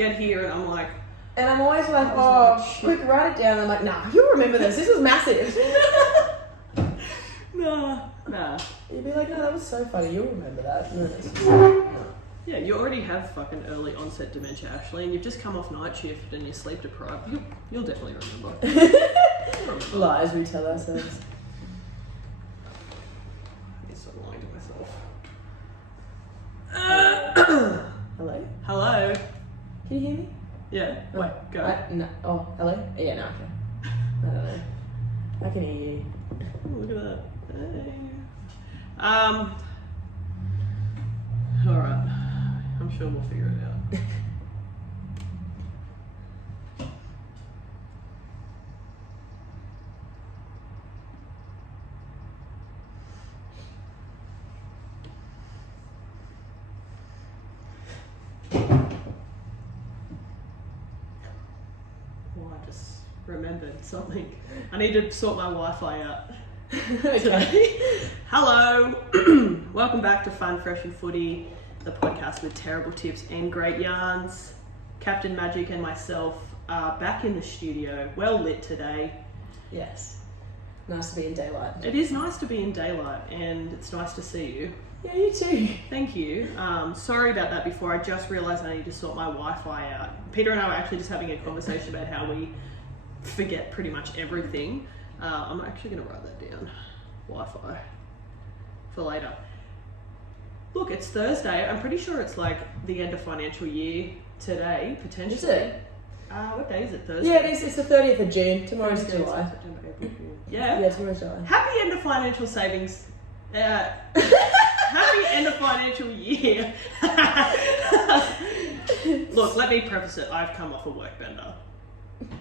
get here and I'm like... And I'm always like, quick, write it down. I'm like, nah, you'll remember this. This was massive. Nah. You'd be like, no, that was so funny. You'll remember that. No, it's just, no. Yeah, you already have fucking early onset dementia, Ashley, and you've just come off night shift and you're sleep deprived. You'll definitely remember. Lies we tell ourselves. I need to stop lying to myself. Hello? Hello? Can you hear me? Yeah. Wait, go. No. Oh, hello? Yeah, no, okay. I don't know. I can hear you. Oh, look at that. Hey. Alright. I'm sure we'll figure it out. Well, I just remembered something. I need to sort my Wi-Fi out. Okay. Hello! Welcome back to Fun Fresh Footy, the podcast with terrible tips and great yarns. Captain Magic and myself are back in the studio, well lit today. Yes. Nice to be in daylight. It is nice to be in daylight and it's nice to see you. Yeah, you too. Thank you. Sorry about that before. I just realised I need to sort my Wi-Fi out. Peter and I were actually just having a conversation about how we forget pretty much everything. I'm actually going to write that down. Wi-Fi for later. Look, it's Thursday. I'm pretty sure it's like the end of financial year today, potentially. Is it? What day is it? Thursday? Yeah, it is. It's the 30th of June. Tomorrow's Thursday, July. September, April, June. Yeah. Yeah, tomorrow's July. Happy end of financial savings. Happy end of financial year. Look, let me preface it. I've come off a work bender.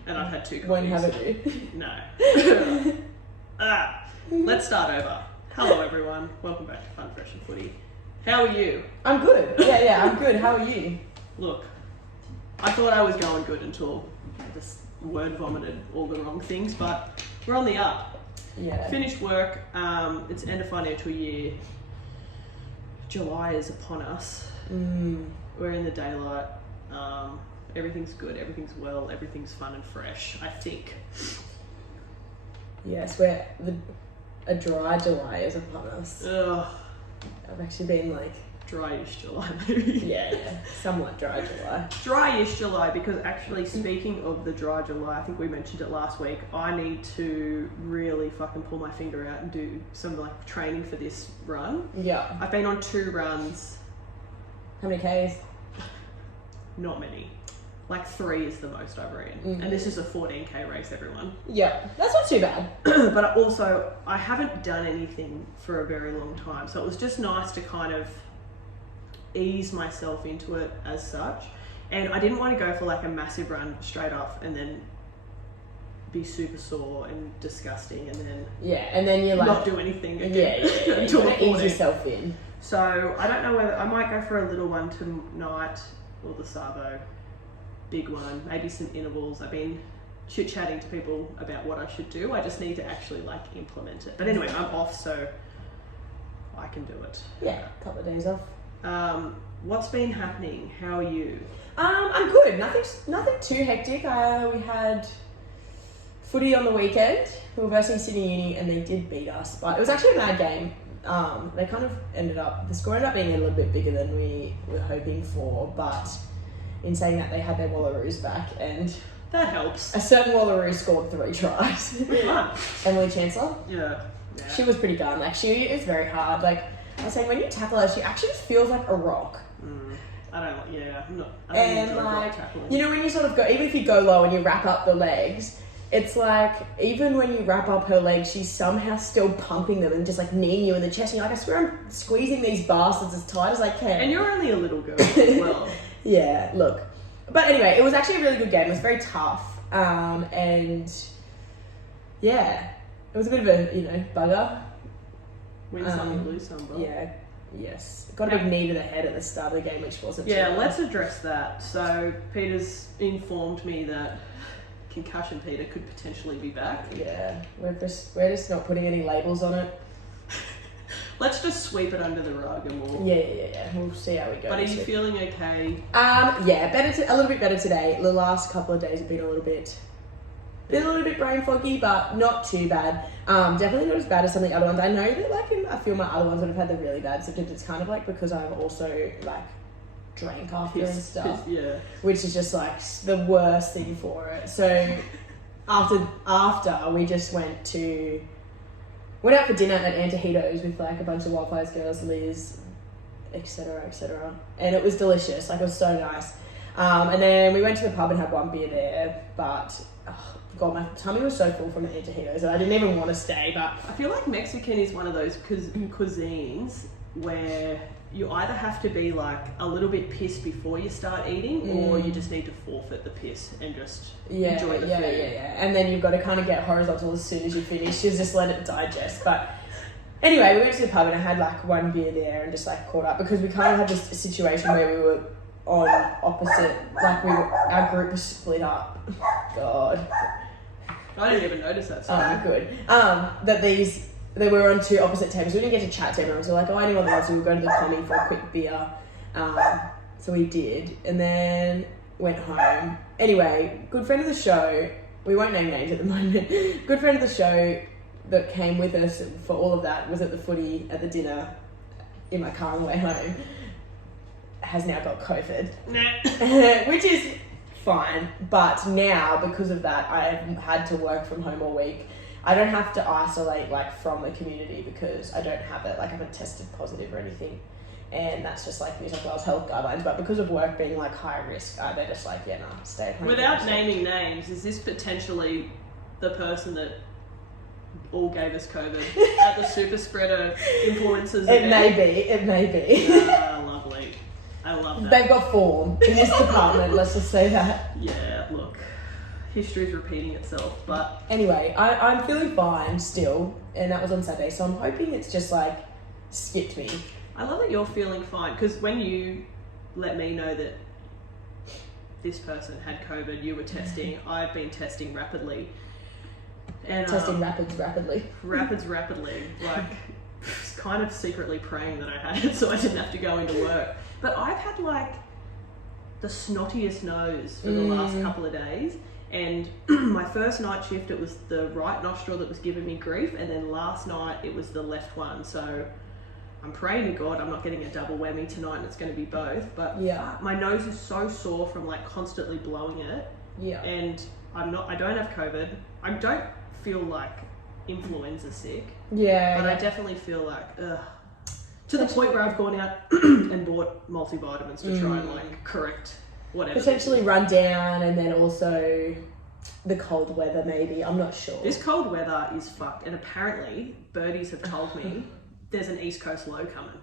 And I've had 2 coffees. When haven't you? No. Let's start over. Hello everyone. Welcome back to Fun Fresh Footy. How are you? I'm good. Yeah, I'm good. How are you? Look, I thought I was going good until I just word vomited all the wrong things, but we're on the up. Yeah. Finished work. It's end of financial year. July is upon us. We're in the daylight. Everything's good, everything's well, everything's fun and fresh, I think. Yes, a dry July is upon us. Ugh. I've actually been like... Dryish July, maybe. Yeah, somewhat dry July. Dryish July, because actually, speaking of the dry July, I think we mentioned it last week, I need to really fucking pull my finger out and do some like training for this run. Yeah. I've been on 2 runs. How many Ks? Not many. Like 3 is the most I've ran. Mm-hmm. And this is a 14k race, everyone. Yeah, that's not too bad. But also, I haven't done anything for a very long time. So it was just nice to kind of ease myself into it as such. And I didn't want to go for like a massive run straight off and then be super sore and disgusting and then... Yeah, and then you're like... Not do anything again. Yeah. Until the ease yourself in. So I don't know whether... I might go for a little one tonight or the Savo. Big one, maybe some intervals. I've been chit-chatting to people about what I should do. I just need to actually like implement it. But anyway, I'm off, so I can do it. Yeah, a couple of days off. What's been happening? How are you? I'm good. Nothing too hectic. We had footy on the weekend. We were versing Sydney Uni and they did beat us, but it was actually a mad game. They kind of the score ended up being a little bit bigger than we were hoping for, but in saying that, they had their Wallaroos back and that helps. A certain Wallaroo scored 3 tries. Emily Chancellor. Yeah. She was pretty gun. Like, she is very hard. Like, I was saying, when you tackle her, she actually just feels like a rock. I don't enjoy like, rock tackling. You know, when you sort of go, even if you go low and you wrap up the legs, it's like, even when you wrap up her legs, she's somehow still pumping them and just like kneeing you in the chest. And you're like, I swear I'm squeezing these bastards as tight as I can. And you're only a little girl as well. Yeah, look. But anyway, it was actually a really good game. It was very tough. And yeah, it was a bit of a, bugger. Win some, you lose some, bro. Yeah, yes. Got a big knee to the head at the start of the game, which wasn't Yeah, too bad. let's address that. So Peter's informed me that Concussion Peter could potentially be back. Yeah, we're just not putting any labels on it. Let's just sweep it under the rug and we'll... Yeah. We'll see how we go. But are you feeling okay? Yeah, a little bit better today. The last couple of days have been a little bit brain foggy, but not too bad. Definitely not as bad as some of the other ones. I know that like a few of my other ones that have had the really bad symptoms, it's kind of like because I've also like drank after and stuff, which is just like the worst thing for it. So after we just went out for dinner at Antojitos with like a bunch of Wildfires girls, Liz, etc., and it was delicious. Like it was so nice. And then we went to the pub and had one beer there, but God, my tummy was so full from the Antojitos that I didn't even want to stay. But I feel like Mexican is one of those cuisines where you either have to be like a little bit pissed before you start eating, or you just need to forfeit the piss and just enjoy the food. Yeah. And then you've got to kind of get horizontal as soon as you finish. You just let it digest. But anyway, we went to the pub and I had like one beer there and just like caught up because we kind of had this situation where we were on opposite, like our group was split up. God. I didn't even notice that. Sorry. Oh, good. They were on two opposite tables. We didn't get to chat to everyone. So like, anyone wants to, we'll go to the commie for a quick beer. So we did, and then went home. Anyway, good friend of the show. We won't name names at the moment. Good friend of the show that came with us for all of that was at the footy at the dinner in my car on the way home. Has now got COVID, which is fine. But now, because of that, I've had to work from home all week. I don't have to isolate like from the community because I don't have it. Like I haven't tested positive or anything, and that's just like New South Wales health guidelines. But because of work being like high risk, they're just like, stay at home. Without naming names, is this potentially the person that all gave us COVID at the super spreader influencers? It may be. Lovely. I love that. They've got form in this department. Let's just say that. Yeah. Look. History's repeating itself, but anyway, I'm feeling fine still, and that was on Saturday, so I'm hoping it's just like skipped me. I love that you're feeling fine, because when you let me know that this person had COVID, you were testing. I've been testing rapidly, and testing rapidly, like kind of secretly praying that I had it so I didn't have to go into work. But I've had like the snottiest nose for the last couple of days. And my first night shift, it was the right nostril that was giving me grief, and then last night it was the left one. So I'm praying to God I'm not getting a double whammy tonight and it's going to be both. But my nose is so sore from like constantly blowing it. Yeah. And I don't have COVID. I don't feel like influenza sick. Yeah. But I definitely feel like, to the point where I've gone out and bought multivitamins to try and like correct whatever. Potentially run down, and then also the cold weather maybe. I'm not sure. This cold weather is fucked, and apparently birdies have told me there's an East Coast low coming.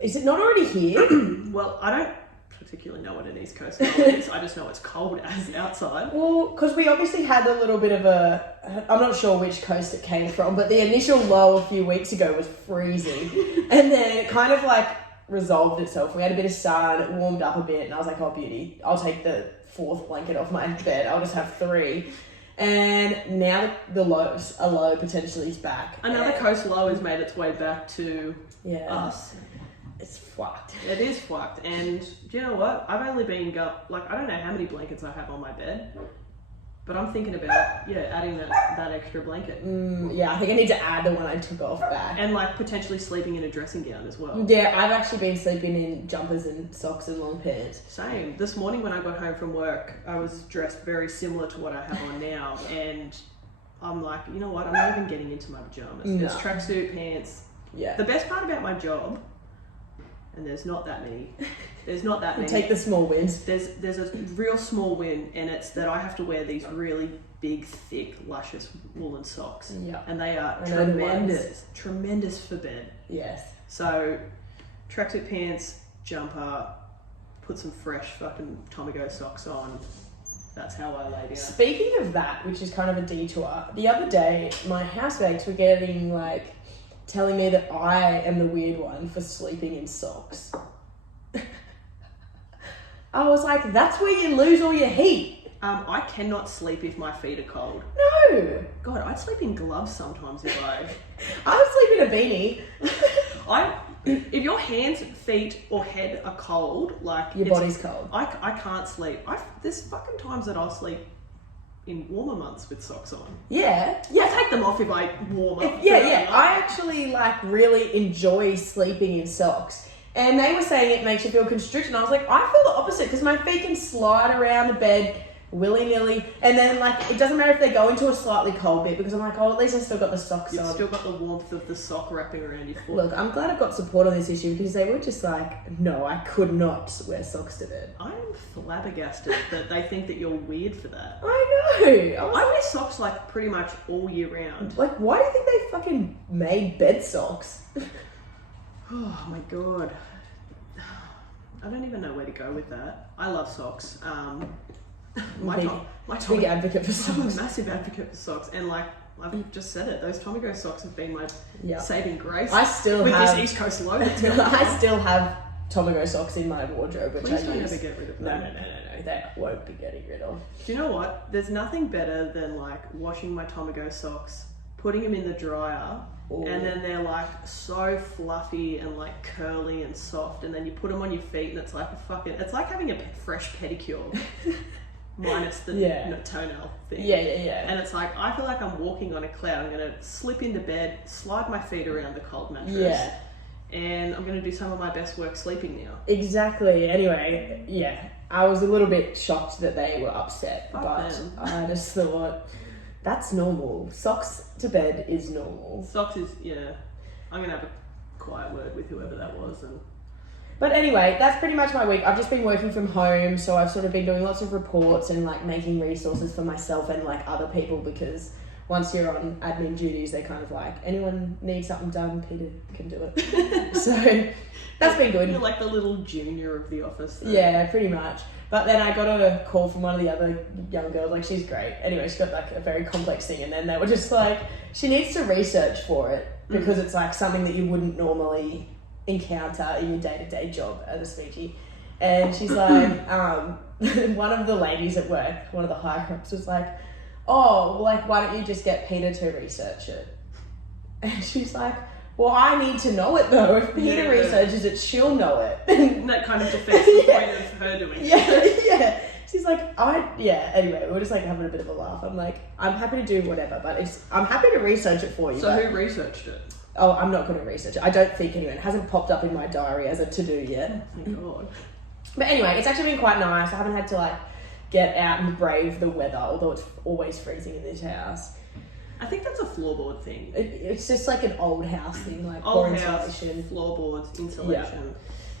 Is it not already here? Well, I don't particularly know what an East Coast low is. I just know it's cold as outside. Well, because we obviously had a little bit of I'm not sure which coast it came from, but the initial low a few weeks ago was freezing. And then it kind of like resolved itself. We had a bit of sun, it warmed up a bit, and I was like, oh beauty, I'll take the fourth blanket off my bed, I'll just have 3. And now the low potentially is back. Another coast low has made its way back to us. It's fucked. It is fucked. And do you know what? I've only been I don't know how many blankets I have on my bed, but I'm thinking about adding that extra blanket. I think I need to add the one I took off back. And like potentially sleeping in a dressing gown as well. Yeah, I've actually been sleeping in jumpers and socks and long pants. Same. This morning when I got home from work, I was dressed very similar to what I have on now, and I'm like, you know what? I'm not even getting into my pajamas. No. It's tracksuit pants. Yeah. The best part about my job, and there's not that many. Take the small wins. There's a real small win, and it's that I have to wear these really big, thick, luscious woolen socks. Yeah. And they are tremendous for bed. Yes. So, tracksuit pants, jumper, put some fresh fucking Tomago socks on. That's how I lay down. Speaking of that, which is kind of a detour, the other day my housemates were telling me that I am the weird one for sleeping in socks. I was like, that's where you lose all your heat. I cannot sleep if my feet are cold. No. God, I'd sleep in gloves sometimes if I... I would sleep in a beanie. If your hands, feet, or head are cold, like Your body's cold. I can't sleep. There's fucking times that I'll sleep in warmer months with socks on. Yeah. I take them off if I warm up. I actually like really enjoy sleeping in socks. And they were saying it makes you feel constricted. And I was like, I feel the opposite because my feet can slide around the bed willy-nilly. And then, like, it doesn't matter if they go into a slightly cold bit because I'm like, oh, at least I've still got the socks on. You've still got the warmth of the sock wrapping around your foot. Look, I'm glad I've got support on this issue because they were just like, no, I could not wear socks to bed. I'm flabbergasted that they think that you're weird for that. I know. I wear socks like pretty much all year round. Like, why do you think they fucking made bed socks? Oh my god. I don't even know where to go with that. I love socks. Big advocate for socks. I'm a massive advocate for socks, and like I've just said it, those Tommy Go socks have been my saving grace. I still with have this East Coast logo. I still have Tommy Go socks in my wardrobe, which Please I don't use. ever get rid of them. No, they won't be getting rid of. Do you know what? There's nothing better than like washing my Tommy Go socks, putting them in the dryer. Ooh. And then they're like so fluffy and like curly and soft, and then you put them on your feet and it's like it's like having a fresh pedicure minus the toenail thing. Yeah. And it's like, I feel like I'm walking on a cloud. I'm going to slip into bed, slide my feet around the cold mattress, and I'm going to do some of my best work sleeping now. Exactly. Anyway, I was a little bit shocked that they were upset, but them. I just thought, that's normal. Socks to bed is normal. Socks is, I'm going to have a quiet word with whoever that was. But anyway, that's pretty much my week. I've just been working from home, so I've sort of been doing lots of reports and like making resources for myself and like other people, because once you're on admin duties, they're kind of like, anyone needs something done, Peter can do it. So that's been good. You're like the little junior of the office. Though. Yeah, pretty much. But then I got a call from one of the other young girls, like she's great. Anyway, she got like a very complex thing, and then they were just like, she needs to research for it because it's like something that you wouldn't normally encounter in your day-to-day job as a speechy. And she's like, one of the ladies at work, one of the higher-ups was like, oh, like, why don't you just get Peter to research it? And she's like, well, I need to know it though. If Peter researches it, she'll know it. And that kind of defeats the point of her doing it. Yeah. She's like, anyway, we're just like having a bit of a laugh. I'm like, I'm happy to do whatever, but I'm happy to research it for you. So who researched it? Oh, I'm not going to research it. I don't think anyway. It hasn't popped up in my diary as a to-do yet. Oh, thank God. But anyway, it's actually been quite nice. I haven't had to like get out and brave the weather, although it's always freezing in this house. I think that's a floorboard thing. It's just like an old house thing, like old house, insulation, floorboards, insulation.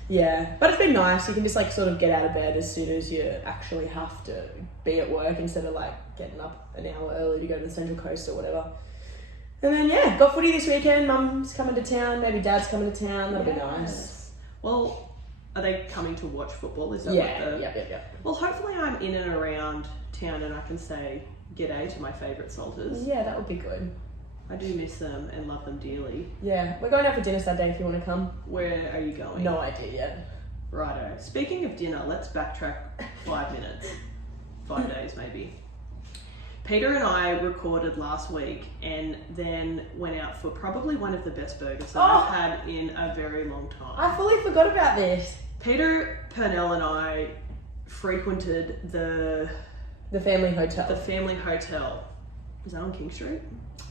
Yeah, but it's been nice. You can just like sort of get out of bed as soon as you actually have to be at work instead of like getting up an hour early to go to the Central Coast or whatever. And then got footy this weekend. Mum's coming to town. Maybe Dad's coming to town. That'll be nice. Well, are they coming to watch football? Is that yeah. Well, hopefully I'm in and around town and I can say g'day to my favourite Salters. Yeah, that would be good. I do miss them and love them dearly. Yeah, we're going out for dinner Saturday if you want to come. Where are you going? No idea yet. Righto. Speaking of dinner, let's backtrack 5 minutes. 5 days maybe. Peter and I recorded last week and then went out for probably one of the best burgers that I've had in a very long time. I fully forgot about this. Peter Purnell and I frequented the family hotel. The family hotel. Is that on King Street?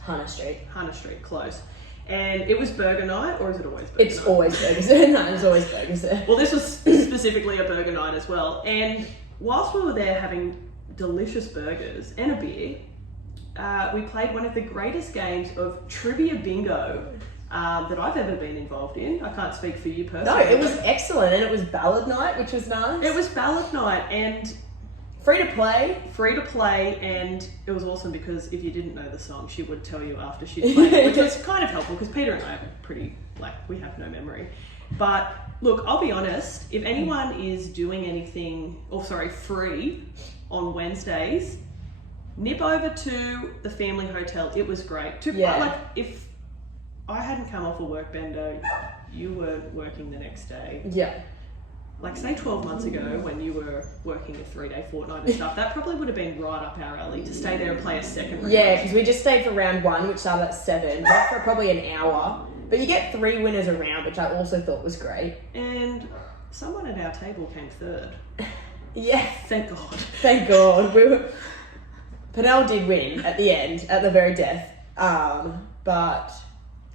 Hannah Street. Hannah Street, close. And it was burger night, or is it always burger night? It's always burgers there. No, it's always burgers there. Well, this was specifically a burger night as well. And whilst we were there having delicious burgers and a beer, we played one of the greatest games of trivia bingo that I've ever been involved in. I can't speak for you personally. No, it was excellent, and it was ballad night, which was nice. It was ballad night, and free to play, and it was awesome because if you didn't know the song, she would tell you after she'd played it, which was kind of helpful because Peter and I are pretty, we have no memory. But look, I'll be honest, if anyone is doing anything, free on Wednesdays, nip over to the family hotel. It was great. If I hadn't come off a work bender, you were working the next day. Yeah. Say 12 months ago when you were working a 3-day fortnight and stuff, that probably would have been right up our alley to stay there and play a second round. Yeah, because we just stayed for round 1, which started at 7, went for probably an hour, But you get 3 winners around, which I also thought was great. And someone at our table came third. Yeah. Thank God. Thank God. Pernell did win at the end, at the very death. But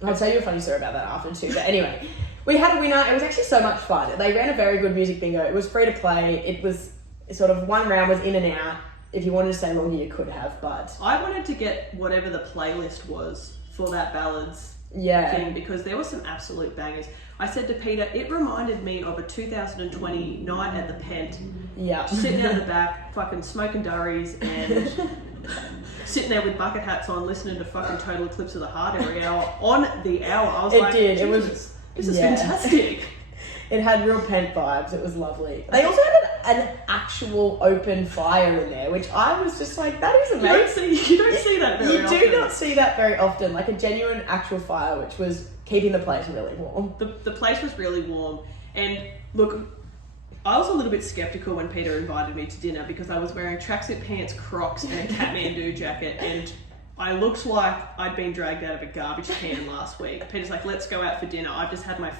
I'll tell you a funny story about that after too. But anyway, we had a winner. It was actually so much fun. They ran a very good music bingo. It was free to play. It was sort of one round was in and out. If you wanted to stay longer, you could have, but... I wanted to get whatever the playlist was for that ballads thing, because there were some absolute bangers. I said to Peter, it reminded me of a 2020 night at the Pent. Yeah. Just sitting out the back, fucking smoking durries and sitting there with bucket hats on, listening to fucking Total Eclipse of the Heart every hour on the hour. I was It like, did. It Jesus, was... this is fantastic. It had real Pent vibes. It was lovely. They also had an actual open fire in there, which I was just like, that is amazing. You don't see that very often. You do not see that very often. Like a genuine actual fire, which was keeping the place really warm. The place was really warm. And look, I was a little bit skeptical when Peter invited me to dinner because I was wearing tracksuit pants, Crocs, and a Kathmandu jacket, and I looked like I'd been dragged out of a garbage can last week. Peter's like, let's go out for dinner. I've just had my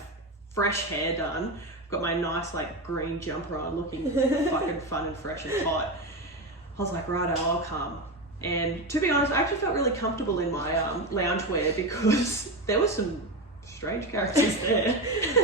fresh hair done. Got my nice like green jumper on, looking fucking fun and fresh and hot. I was like, righto, I'll come. And to be honest, I actually felt really comfortable in my loungewear because there were some strange characters there.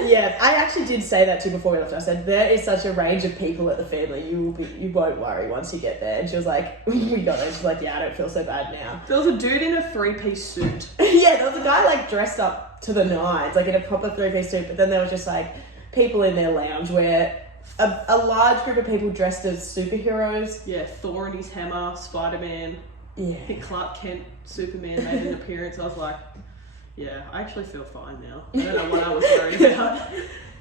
Yeah, I actually did say that to you before we left. I said, there is such a range of people at the family. You won't worry once you get there. And she was like, we got it. She's like, yeah, I don't feel so bad now. There was a dude in a 3-piece suit. Yeah, there was a guy like dressed up to the nines, like in a proper 3-piece suit, but then there was just like people in their lounge where a large group of people dressed as superheroes. Yeah, Thor and his hammer, Spider-Man. Yeah. I think Clark Kent, Superman made an appearance. I was like, yeah, I actually feel fine now. I don't know what I was worried about.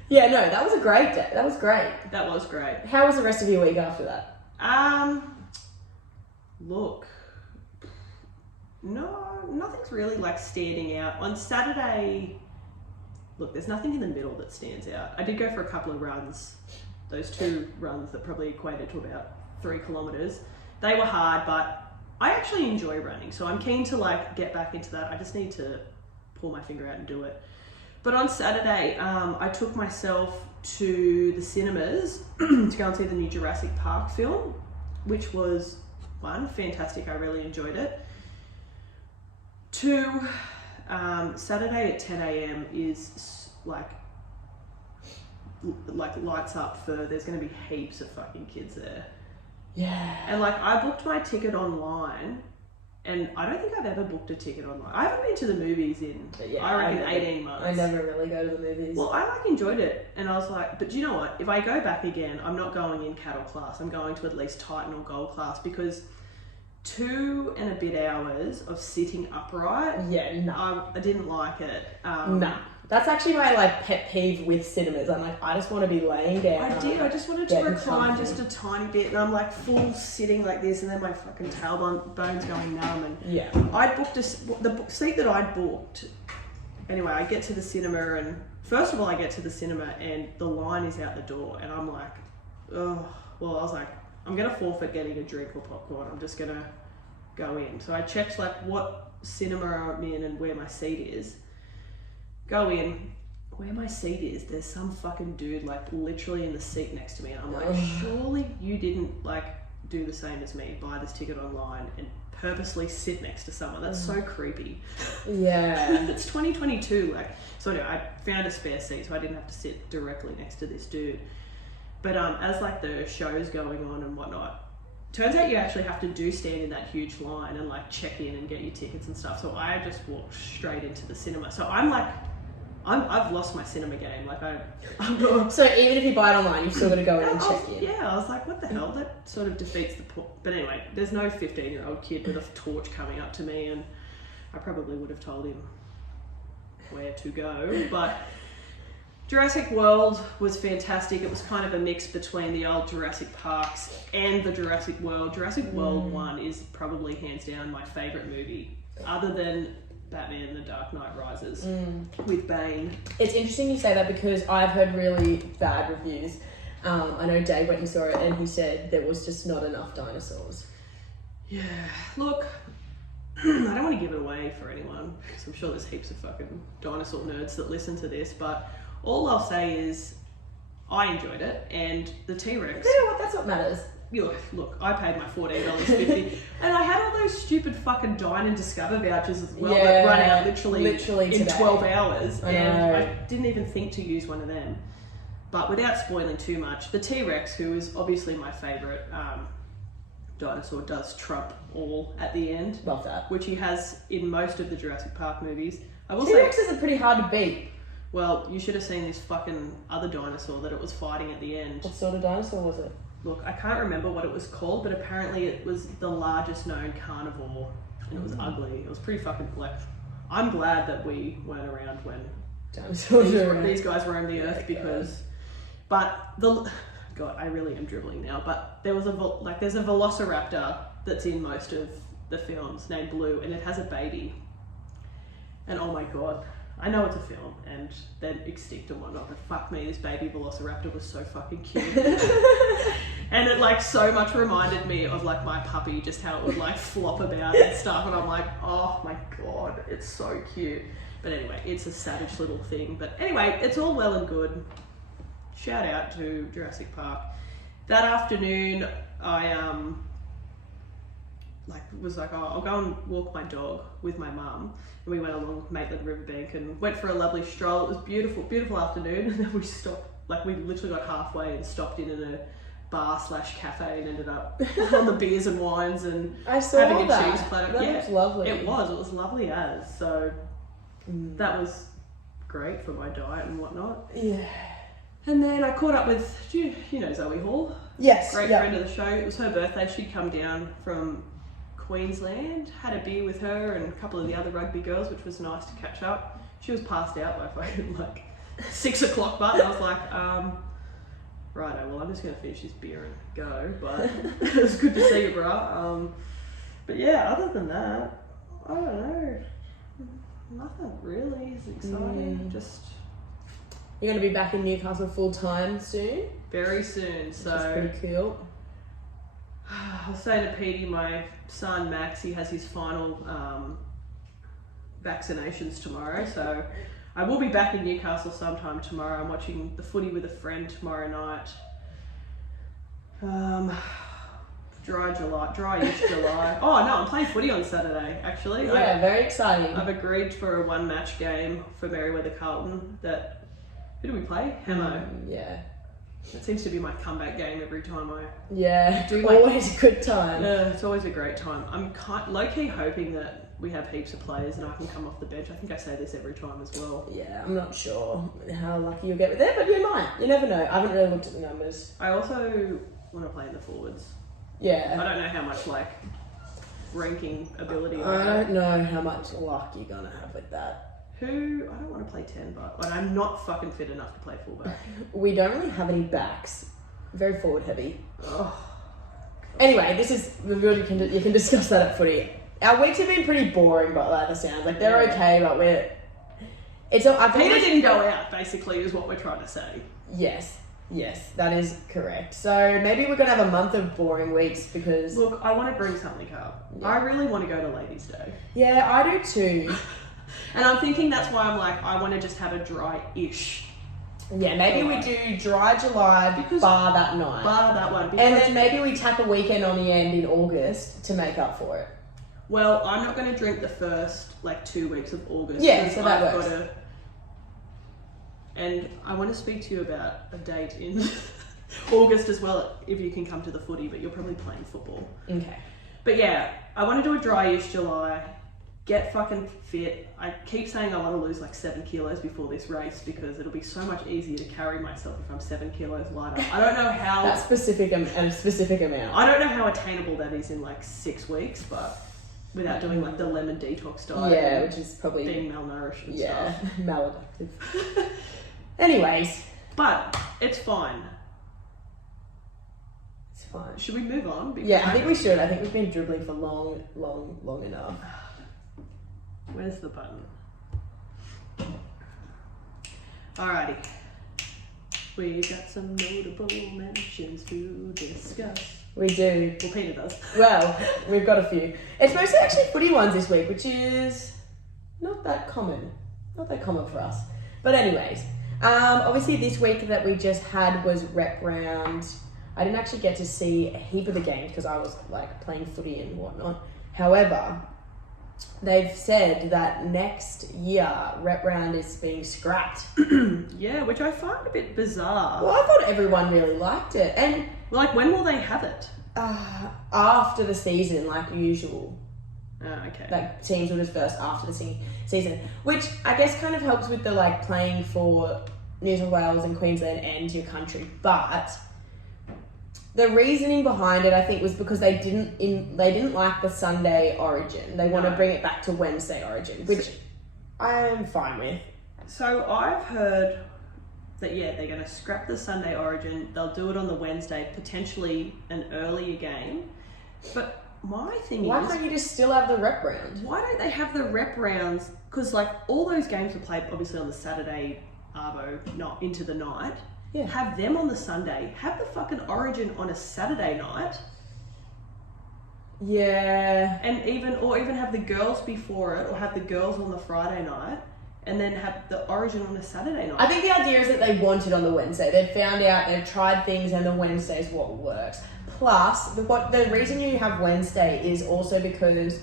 Yeah, no, that was a great day. That was great. That was great. How was the rest of your week after that? Look, no, nothing's really like standing out. On Saturday, look, there's nothing in the middle that stands out. I did go for a couple of runs, those 2 runs that probably equated to about 3 kilometers. They were hard, but I actually enjoy running, so I'm keen to like get back into that. I just need to pull my finger out and do it. But on Saturday, I took myself to the cinemas to go and see the new Jurassic Park film, which was fantastic. I really enjoyed it. 2, Saturday at 10 a.m. is like lights up for, there's going to be heaps of fucking kids there. Yeah. And like, I booked my ticket online, and I don't think I've ever booked a ticket online. I haven't been to the movies in, I reckon, 18 months. I never really go to the movies. Well, I like enjoyed it, and I was like, but you know what? If I go back again, I'm not going in cattle class. I'm going to at least Titan or Gold class, because 2 and a bit hours of sitting upright, I didn't like it. That's actually my like pet peeve with cinemas. I'm like, I just want to be laying down. I just wanted to recline just a tiny bit, and I'm like full sitting like this, and then my fucking tailbone's going numb. And I booked the seat that I booked. Anyway, I get to the cinema, and first of all, I get to the cinema, and the line is out the door, and I'm like, oh. Well, I was like, I'm gonna forfeit getting a drink or popcorn. I'm just gonna go in. So I checked like what cinema I'm in and where my seat is. Go in, where my seat is, there's some fucking dude like literally in the seat next to me, and I'm like, surely you didn't like do the same as me, buy this ticket online and purposely sit next to someone. That's so creepy. Yeah. It's 2022, like, so anyway, I found a spare seat so I didn't have to sit directly next to this dude. But as like the show's going on and whatnot, turns out you actually have to stand in that huge line and like check in and get your tickets and stuff. So I just walked straight into the cinema. So I've lost my cinema game. Like So even if you buy it online, you've still got to go in and check in. Yeah, I was like, what the hell? That sort of defeats the point. But anyway, there's no 15-year-old kid with a torch coming up to me, and I probably would have told him where to go. But Jurassic World was fantastic. It was kind of a mix between the old Jurassic Parks and the Jurassic World. Jurassic World 1 is probably hands down my favourite movie, other than Batman: The Dark Knight Rises with Bane. It's interesting you say that because I've heard really bad reviews. I know Dave went and saw it and he said there was just not enough dinosaurs. Yeah, look, I don't want to give it away for anyone because I'm sure there's heaps of fucking dinosaur nerds that listen to this, but all I'll say is I enjoyed it, and the T-Rex. You know what? That's what matters. Look, I paid my $14.50 and I had all those stupid fucking Dine and Discover vouchers as well that run out literally in today. 12 hours, and I didn't even think to use one of them. But without spoiling too much, the T-Rex, who is obviously my favourite dinosaur, does trump all at the end. Love that. Which he has in most of the Jurassic Park movies. I will T-Rexes are pretty hard to beat. Well, you should have seen this fucking other dinosaur that it was fighting at the end. What sort of dinosaur was it? Look, I can't remember what it was called, but apparently it was the largest known carnivore, and it was ugly. It was pretty fucking, like, I'm glad that we weren't around when dinosaurs these guys roamed the earth, because, but God, I really am dribbling now, but there's a velociraptor that's in most of the films named Blue, and it has a baby, and oh my God, I know it's a film and they're extinct and whatnot, but fuck me, this baby velociraptor was so fucking cute. And it like so much reminded me of like my puppy, just how it would like flop about and stuff, and I'm like, oh my God, it's so cute. But anyway, it's a savage little thing. But anyway, it's all well and good. Shout out to Jurassic Park. That afternoon, I was like, oh, I'll go and walk my dog with my mum. And we went along Maitland Riverbank and went for a lovely stroll. It was beautiful, beautiful afternoon. And then we stopped, like we literally got halfway and stopped in a bar/cafe and ended up on the beers and wines and having a cheese platter. That was lovely. It was lovely as. So that was great for my diet and whatnot. Yeah. And then I caught up with, you know Zoe Hall? Yes. Great friend of the show. It was her birthday. She'd come down from Queensland, had a beer with her and a couple of the other rugby girls, which was nice to catch up. She was passed out by fucking like 6 o'clock, but I was like, righto, well, I'm just going to finish this beer and go, but it was good to see you, bruh. But yeah, other than that, I don't know. Nothing really is exciting. Just... You're going to be back in Newcastle full time soon? Very soon, so... Which is pretty cool. I was saying to Petey, my son Max, he has his final vaccinations tomorrow, so I will be back in Newcastle sometime tomorrow. I'm watching the footy with a friend tomorrow night. Dryish July. Oh no, I'm playing footy on Saturday, actually. Yeah, very exciting. I've agreed for a one-match game for Merewether Carlton. Who do we play? Hamo. Yeah. It seems to be my comeback game every time I do. Always a good time. Yeah, it's always a great time. I'm low-key hoping that we have heaps of players and I can come off the bench. I think I say this every time as well. Yeah, I'm not sure how lucky you'll get with it, but you might. You never know. I haven't really looked at the numbers. I also want to play in the forwards. Yeah. I don't know how much like ranking ability I don't know how much luck you're going to have with that. I don't want to play 10, but I'm not fucking fit enough to play fullback. We don't really have any backs. Very forward heavy. Oh. Anyway, you can discuss that at footy. Our weeks have been pretty boring, but like the sounds like they're okay, but Peter didn't go out, basically, is what we're trying to say. Yes, that is correct. So maybe we're gonna have a month of boring weeks because look, I want to bring something up. Yeah. I really want to go to Ladies' Day. Yeah, I do too. And I'm thinking that's why I'm like, I want to just have a dry-ish. Yeah, maybe we do Dry July, bar that night. Bar that one. And then maybe we tack a weekend on the end in August to make up for it. Well, I'm not going to drink the first, 2 weeks of August. Yeah, so that works. And I want to speak to you about a date in August as well, if you can come to the footy, but you're probably playing football. Okay. But yeah, I want to do a Dryish July. Get fucking fit. I keep saying I want to lose 7 kilos before this race because it'll be so much easier to carry myself if I'm 7 kilos lighter. I don't know how... That's a specific amount. I don't know how attainable that is in 6 weeks, but without doing the lemon detox diet. Yeah, which is probably... Being malnourished and stuff. Yeah, maladaptive. Anyways. But it's fine. It's fine. Should we move on? Yeah, I think we should. I think we've been dribbling for long enough. Where's the button? Alrighty. We got some notable mentions to discuss. We do. Well, Peter does. Well, we've got a few. It's mostly actually footy ones this week, which is not that common. Not that common for us. But anyways, obviously this week that we just had was rep round. I didn't actually get to see a heap of the games because I was like playing footy and whatnot. However, they've said that next year rep round is being scrapped. Yeah, which I find a bit bizarre. Well, I thought everyone really liked it. And like, when will they have it? after the season, like usual. Okay. Like teams will disperse after the season, which I guess kind of helps with the like playing for New South Wales and Queensland and your country. But the reasoning behind it, I think, was because they didn't like the Sunday Origin. They want to bring it back to Wednesday Origin, which I am fine with. So I've heard that they're going to scrap the Sunday Origin. They'll do it on the Wednesday, potentially an earlier game. But my thing why is, can't you just still have the rep round? why don't they have the rep rounds? Because like all those games were played obviously on the Saturday arvo, not into the night. Yeah. Have them on the Sunday. Have the fucking Origin on a Saturday night. Yeah. And even have the girls before it, or have the girls on the Friday night, and then have the Origin on a Saturday night. I think the idea is that they want it on the Wednesday. They've found out, they've tried things, and the Wednesday is what works. Plus, the reason you have Wednesday is also because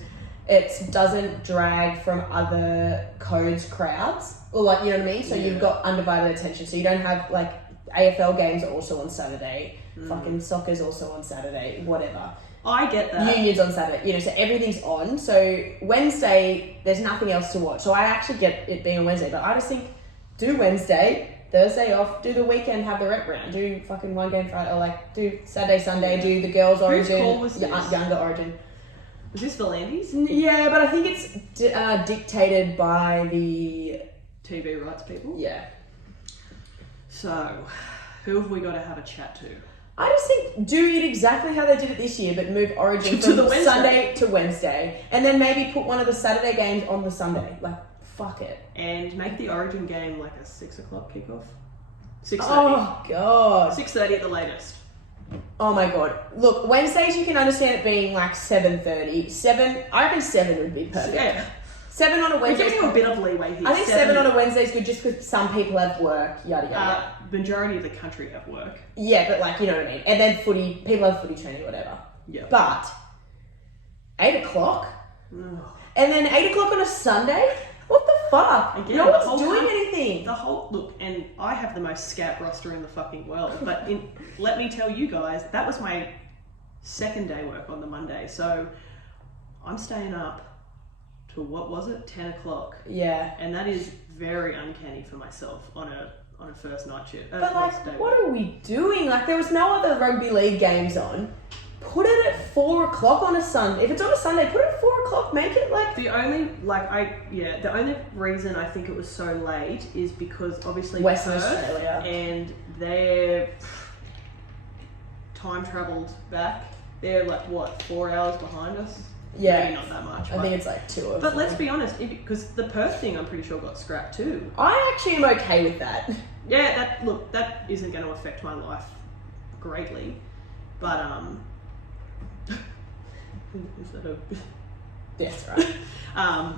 it doesn't drag from other codes crowds, or like, you know what I mean? So you've got undivided attention. So you don't have like AFL games are also on Saturday, fucking soccer's also on Saturday, whatever. I get that. Unions on Saturday, you know, so everything's on. So Wednesday, there's nothing else to watch. So I actually get it being a Wednesday, but I just think do Wednesday, Thursday off, do the weekend, have the rep round, do fucking one game Friday, or like do Saturday, Sunday, do the girls' Origin, Whose call was this? Younger Origin. Was this Valandis? Yeah, but I think it's dictated by the TV rights people? Yeah. So, who have we got to have a chat to? I just think do it exactly how they did it this year, but move Origin To from the Wednesday. Sunday to Wednesday, and then maybe put one of the Saturday games on the Sunday. Like, fuck it. And make the Origin game like a 6 o'clock kickoff. 6:30. Oh god. 6:30 at the latest. Oh my god. Look, Wednesdays you can understand it being like 7:30. I reckon 7 would be perfect. Yeah. 7 on a We're Wednesday. giving you a bit of leeway here. I think 7 on a Wednesday is good just because some people have work, yada yada. Majority of the country have work. Yeah, but like, you know what I mean. And then people have footy training, whatever. Yeah. But 8 o'clock? Ugh. And then 8 o'clock on a Sunday? What the fuck? Again, no the one's whole doing time- anything. Look, and I have the most scat roster in the fucking world, but let me tell you guys, that was my second day work on the Monday, so I'm staying up to, what was it, 10 o'clock, Yeah. and that is very uncanny for myself on a first night shift. But first like, day what work. are we doing? Like, there was no other rugby league games on. Put it at 4 o'clock on a Sunday. If it's on a Sunday, put it at 4 o'clock. Make it like... The only reason I think it was so late is because obviously Western Perth, Australia. and they're time travelled back. They're like, what, 4 hours behind us? Yeah. Maybe not that much. I think it's like 2 or But 4. let's be honest, because the Perth thing I'm pretty sure got scrapped too. I actually am okay with that. Yeah, that isn't going to affect my life greatly. But, is that a... That's right.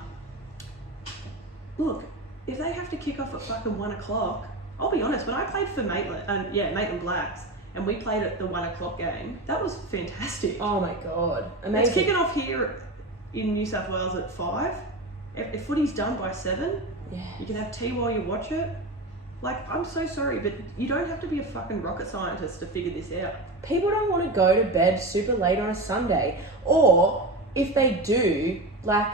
Look, if they have to kick off at fucking 1 o'clock, I'll be honest, when I played for Maitland, Maitland Blacks, and we played at the 1 o'clock game, that was fantastic. Oh my god. Amazing. It's kicking off here in New South Wales at 5. If footy's done by 7, Yeah. you can have tea while you watch it. Like, I'm so sorry, but you don't have to be a fucking rocket scientist to figure this out. People don't want to go to bed super late on a Sunday. Or, if they do, like,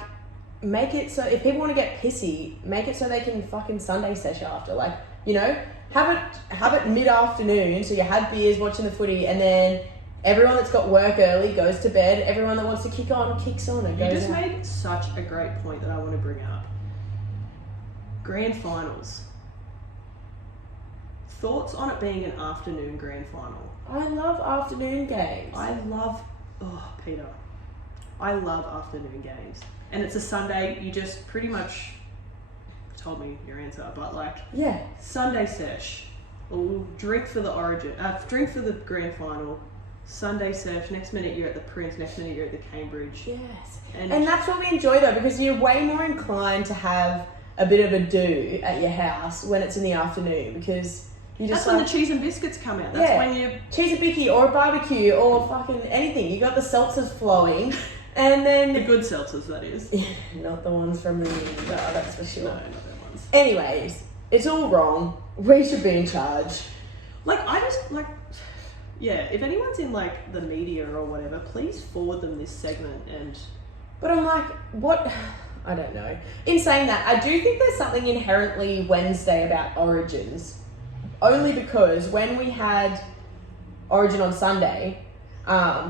make it so, if people want to get pissy, make it so they can fucking Sunday sesh after. Like, you know, have it mid-afternoon, so you have beers watching the footy, and then everyone that's got work early goes to bed. Everyone that wants to kick on, kicks on and goes You just out. made such a great point that I want to bring up. Grand finals. Thoughts on it being an afternoon grand final? I love afternoon games. I love afternoon games. And it's a Sunday, you just pretty much told me your answer, but like, Yeah. Sunday sesh, or drink for the origin, drink for the grand final, Sunday surf, next minute you're at the Prince, next minute you're at the Cambridge. Yes. And that's what we enjoy though, because you're way more inclined to have a bit of a do at your house when it's in the afternoon, because you just that's when the cheese and biscuits come out. That's when you cheese and bicky or a barbecue or fucking anything. You got the seltzers flowing, and then the good seltzers, that is. Not the ones from the bar, that's for sure. No, not them ones. Anyways, it's all wrong. We should be in charge. If anyone's in like the media or whatever, please forward them this segment and. But I'm like, what? I don't know. In saying that, I do think there's something inherently Wednesday about Origins. Only because when we had Origin on Sunday,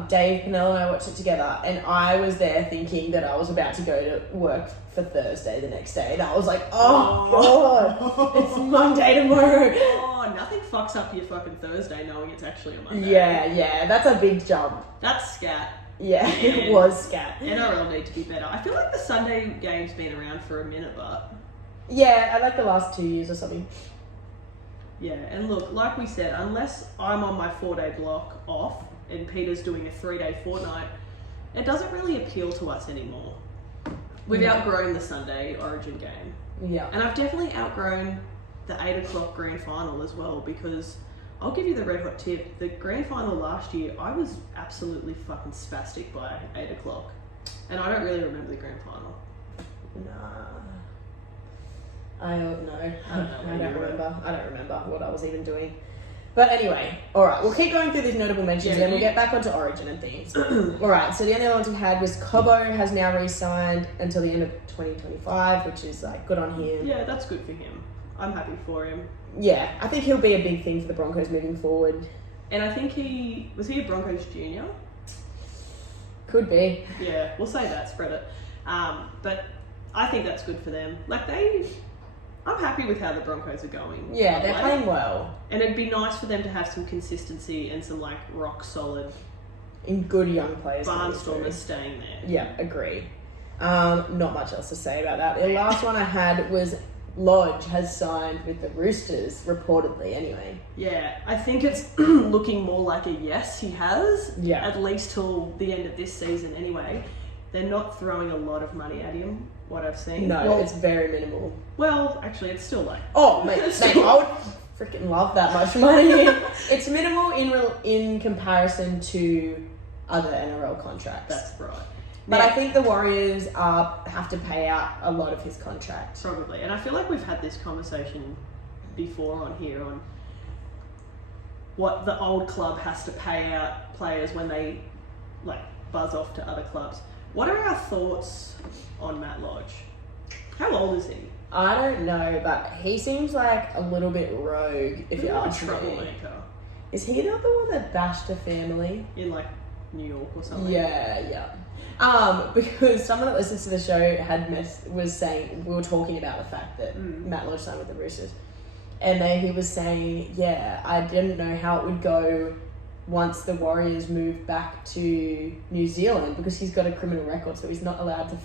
Dave, Penel and I watched it together, and I was there thinking that I was about to go to work for Thursday the next day. And I was like, oh God, it's Monday tomorrow. Oh, nothing fucks up your fucking Thursday knowing it's actually a Monday. Yeah, that's a big jump. That's scat. Yeah, it was scat. NRL need to be better. I feel like the Sunday game's been around for a minute, but... Yeah, I like the last 2 years or something. Yeah, and look, like we said, unless I'm on my 4-day block off and Peter's doing a 3-day fortnight, it doesn't really appeal to us anymore. We've outgrown the Sunday Origin game. Yeah. And I've definitely outgrown the 8 o'clock grand final as well, because I'll give you the red hot tip. The grand final last year, I was absolutely fucking spastic by 8 o'clock. And I don't really remember the grand final. Nah. I don't know. I don't remember what I was even doing. But anyway, alright, we'll keep going through these notable mentions and then we'll get back onto Origin and things. Alright, so the only other ones we had was Cobbo has now re-signed until the end of 2025, which is like good on him. Yeah, that's good for him. I'm happy for him. Yeah, I think he'll be a big thing for the Broncos moving forward. And I think was he a Broncos junior? Could be. Yeah, we'll say that, spread it. But I think that's good for them. I'm happy with how the Broncos are going. Yeah, they're playing well. And it'd be nice for them to have some consistency and some like rock solid and good young players. Barnstormers staying there. Yeah, agree. Not much else to say about that. The last one I had was Lodge has signed with the Roosters, reportedly anyway. Yeah, I think it's looking more like a yes, he has. Yeah. At least till the end of this season anyway. They're not throwing a lot of money at him, what I've seen. No, it's very minimal. Well, actually, it's still like... Oh, mate, I would freaking love that much money. It's minimal in comparison to other NRL contracts. That's right. But I think the Warriors have to pay out a lot of his contract. Probably. And I feel like we've had this conversation before on here on what the old club has to pay out players when they like buzz off to other clubs. What are our thoughts on Matt Lodge? How old is he? I don't know, but he seems like a little bit rogue, if you ask me. Troublemaker. Is he not the one that bashed a family? In like New York or something? Yeah. Because someone that listens to the show was saying, we were talking about the fact that Matt Lodge signed with the Roosters, and he was saying, yeah, I didn't know how it would go once the Warriors moved back to New Zealand, because he's got a criminal record, so he's not allowed to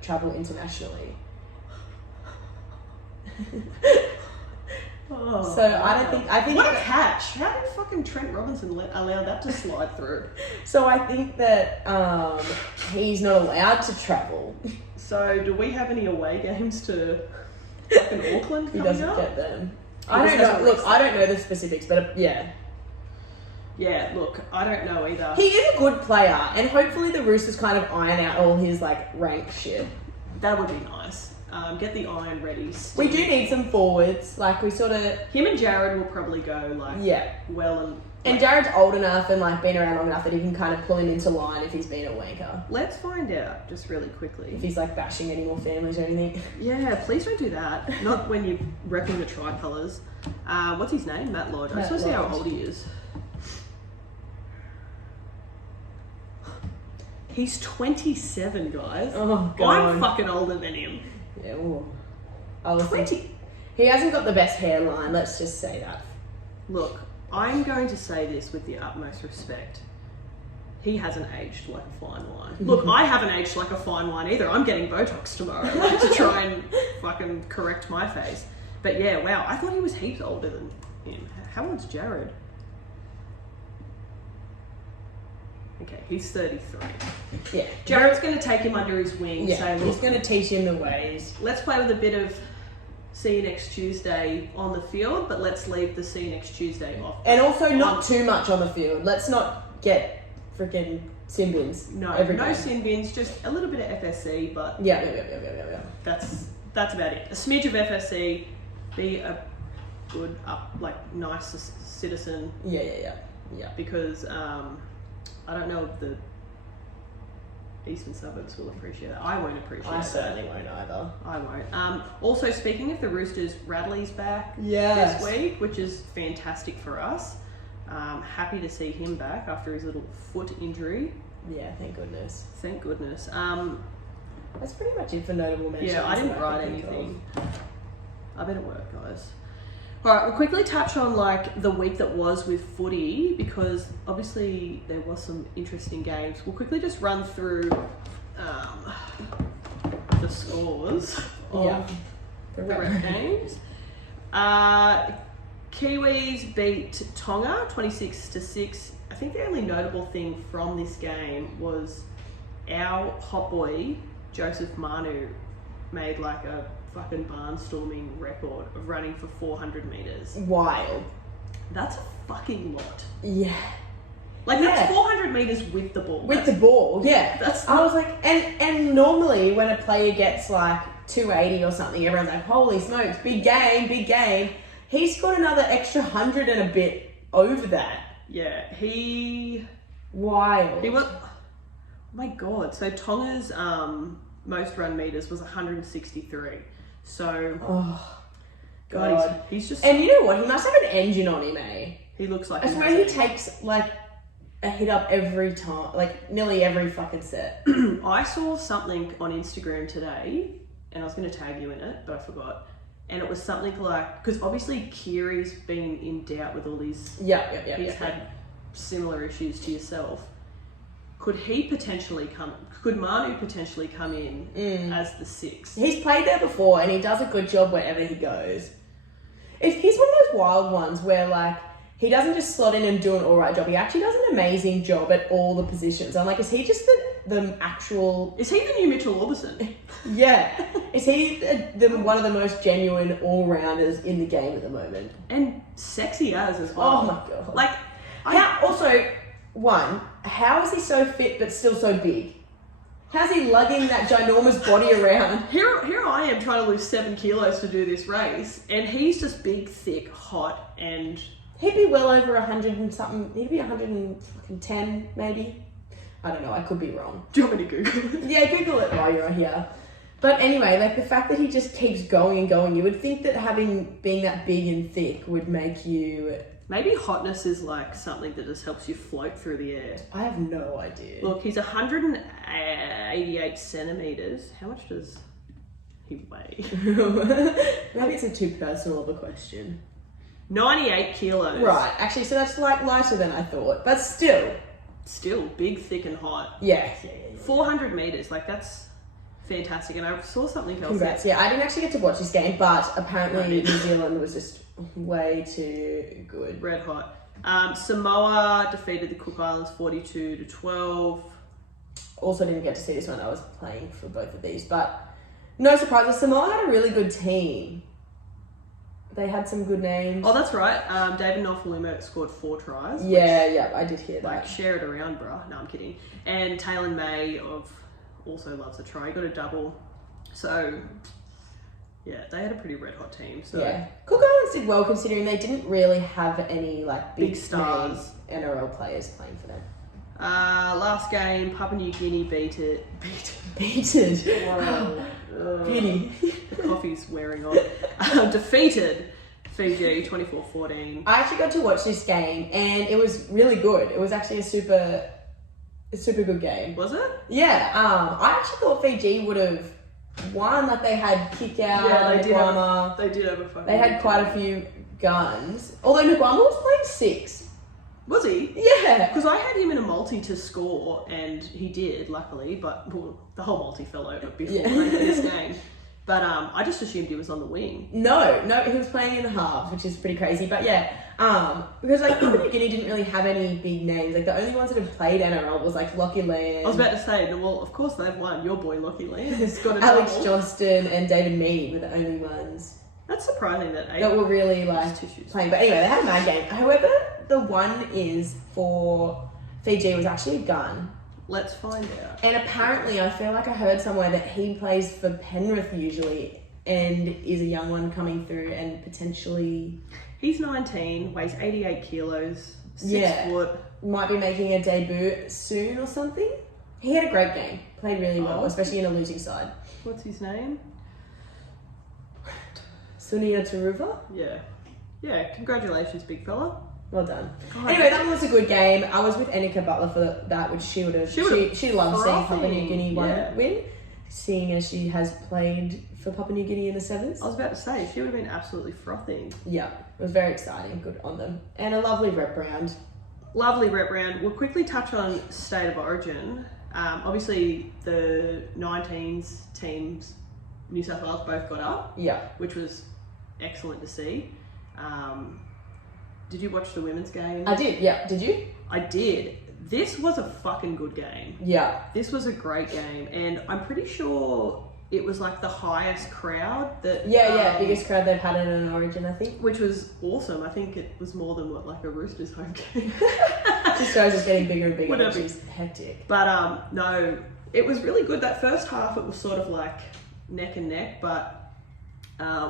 travel internationally. So I think what a catch! How did fucking Trent Robinson allow that to slide through? So I think that he's not allowed to travel. So do we have any away games to fucking Auckland coming up? He doesn't get them. I don't know. Look, I don't know the specifics, but yeah. Yeah, look, I don't know either. He is a good player, and hopefully the Roosters kind of iron out all his like rank shit. That would be nice. Get the iron ready. We do need some forwards. Like we sort of... Him and Jared will probably go well and Jared's old enough and like been around long enough that he can kind of pull him into line if he's been a wanker. Let's find out just really quickly. If he's like bashing any more families or anything. Yeah, please don't do that. Not when you're repping the tricolours. What's his name? Matt Lodge. I just want to see how old he is. He's 27, guys. Oh, God. I'm fucking older than him. Yeah, I was 20. He hasn't got the best hairline, let's just say that. Look, I'm going to say this with the utmost respect. He hasn't aged like a fine wine. Look, I haven't aged like a fine wine either. I'm getting Botox tomorrow to try and fucking correct my face. But yeah, wow, I thought he was heaps older than him. How old's Jared? Okay, he's 33. Yeah. Jared's going to take him under his wing. Yeah, Say, he's look, going to teach him the ways. let's play with a bit of see you next Tuesday on the field, but let's leave the see you next Tuesday off. And also not too much on the field. Let's not get freaking sin bins. No game. sin bins, just a little bit of FSC, but Yeah. that's about it. A smidge of FSC, be a good, nice citizen. Yeah. Because I don't know if the eastern suburbs will appreciate that. I won't appreciate that. I certainly won't either. I won't. Also, speaking of the Roosters, Radley's back Yes. this week, which is fantastic for us. Happy to see him back after his little foot injury. Yeah, thank goodness. Thank goodness. That's pretty much it for notable mentions. Yeah, I didn't that write can think anything. I better work, guys. All right, we'll quickly touch on the week that was with footy, because obviously there was some interesting games. We'll quickly just run through the scores of the rep games. Kiwis beat Tonga 26-6. I think the only notable thing from this game was our hot boy Joseph Manu made a fucking barnstorming record of running for 400 meters. Wild. That's a fucking lot. Yeah. That's 400 meters with the ball. With the ball, yeah. I was like, and normally when a player gets 280 or something, everyone's like, holy smokes, big game. He scored another extra 100 and a bit over that. Yeah, Wild. He was. Oh my god! So Tonga's most run meters was 163. So. Oh. God. He's just. And you know what? He must have an engine on him, eh? He looks like. I swear he takes a hit up every time, nearly every fucking set. I saw something on Instagram today, and I was going to tag you in it, but I forgot. And it was something because obviously Kiri's been in doubt with all these. Yeah. He's had similar issues to yourself. Could Manu potentially come in as the 6? He's played there before, and he does a good job wherever he goes. If he's one of those wild ones where he doesn't just slot in and do an alright job, he actually does an amazing job at all the positions. I'm like, is he just the actual... Is he the new Mitchell Orbison? Yeah. Is he the one of the most genuine all-rounders in the game at the moment? And sexy as well. Oh my god. How is he so fit but still so big? How's he lugging that ginormous body around? Here I am trying to lose 7 kilos to do this race, and he's just big, thick, hot, and... He'd be well over 100 and something. He'd be 110 maybe. I don't know, I could be wrong. Do you want me to Google it? Yeah, Google it while you're here. But anyway, the fact that he just keeps going and going, you would think that being that big and thick would make you... Maybe hotness is something that just helps you float through the air. I have no idea. Look, he's 188 centimetres. How much does he weigh? Maybe it's too personal of a question. 98 kilos. Right, actually, so that's lighter than I thought, but still. Still big, thick and hot. Yeah. 400 metres, that's fantastic. And I saw something else. Congrats. Yeah, I didn't actually get to watch this game, but apparently New Zealand was just way too good. Red hot. Samoa defeated the Cook Islands 42-12. Also didn't get to see this one. I was playing for both of these, but no surprises. Samoa had a really good team. They had some good names. Oh, that's right. David Nofaluma scored 4 tries. Yeah, I did hear that. Share it around, bruh. No, I'm kidding. And Taylor May also loves a try. He got a double. So, yeah, they had a pretty red hot team. So yeah. Cook Islands did well considering they didn't really have any big stars, NRL players playing for them. Last game, Papua New Guinea beated. Wow. Beauty. The coffee's wearing on. Defeated Fiji 24-14. I actually got to watch this game and it was really good. It was actually a super good game. Was it? Yeah. I actually thought Fiji would have won. They had kick out. Yeah, they did have a fucking. They had quite a few guns. Although Nguama was playing 6. Was he? Yeah. Because I had him in a multi to score, and he did, luckily, but the whole multi fell over before this game. But I just assumed he was on the wing. No, he was playing in the halves, which is pretty crazy. But yeah, Because like Papua New Guinea didn't really have any big names. Like the only ones that have played NRL was like Lockie Land. I was about to say, well, of course they've won. Your boy Lockie Land has got a Alex double. Johnston and David Mead were the only ones That's surprising that that were really like tissues. playing. But anyway, they had a mad game. However, the one is for Fiji was actually a gun. Let's find out. And apparently, I feel like I heard somewhere that he plays for Penrith usually and is a young one coming through and potentially... He's 19, weighs 88 kilos, 6 foot. Might be making a debut soon or something. He had a great game. Played really well, especially in a losing side. What's his name? Sunia Taruva? Yeah. Yeah, congratulations, big fella. Well done. God. Anyway, that one was a good game. I was with Annika Butler for that, which she would have. She loves seeing Papua New Guinea win, seeing as she has played for Papua New Guinea in the sevens. I was about to say, she would have been absolutely frothing. Yeah, it was very exciting. Good on them. And a lovely rep round. Lovely rep round. We'll quickly touch on State of Origin. Obviously, the 19s teams, New South Wales, both got up. Yeah. Which was excellent to see. Did you watch the women's game? I did, yeah. Did you? I did. This was a fucking good game. Yeah. This was a great game, and I'm pretty sure it was like the highest crowd that... biggest crowd they've had in an Origin, I think. Which was awesome. I think it was more than what, like a Roosters home game. Just shows it's getting bigger and bigger, Whatever. which is hectic. But no, it was really good. That first half, it was sort of like neck and neck, but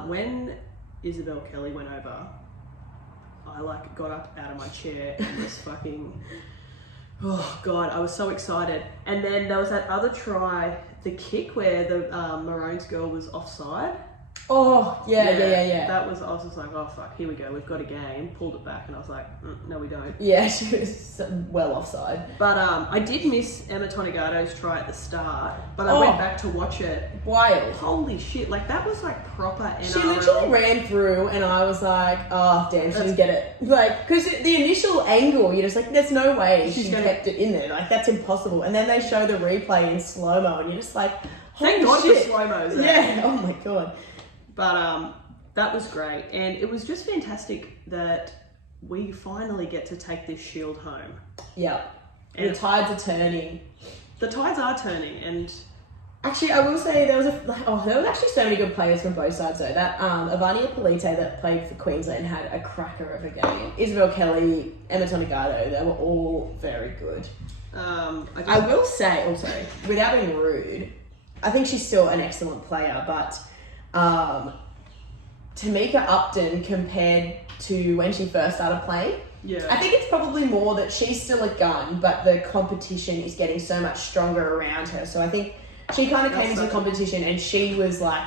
when Isabel Kelly went over, I like got up out of my chair and was fucking, oh God, I was so excited. And then there was that other try, the kick where the Maroons girl was offside. Oh, yeah. That was, I was just like, oh fuck, here we go, we've got a game. Pulled it back and I was like, no we don't. Yeah, she was well offside. But I did miss Emma Tonegato's try at the start, but I went back to watch it. Wild. Holy shit, like that was like proper NRL. She literally ran through and I was like, oh damn, she didn't get it. Like, because the initial angle, you're just like, there's no way she kept it in there. Like, that's impossible. And then they show the replay in slow-mo and you're just like, thank God for slow-mos. Yeah, oh my God. But that was great. And it was just fantastic that we finally get to take this shield home. Yeah. And the tides are turning. The tides are turning, and actually, I will say there was actually so many good players from both sides though. That Ivania Polite that played for Queensland had a cracker of a game. Isabel Kelly, Emma Tonegato, they were all very good. I will say, without being rude, I think she's still an excellent player, but Tamika Upton compared to when she first started playing, I think it's probably more that she's still a gun, but the competition is getting so much stronger around her. So I think she kind of came into the competition and she was like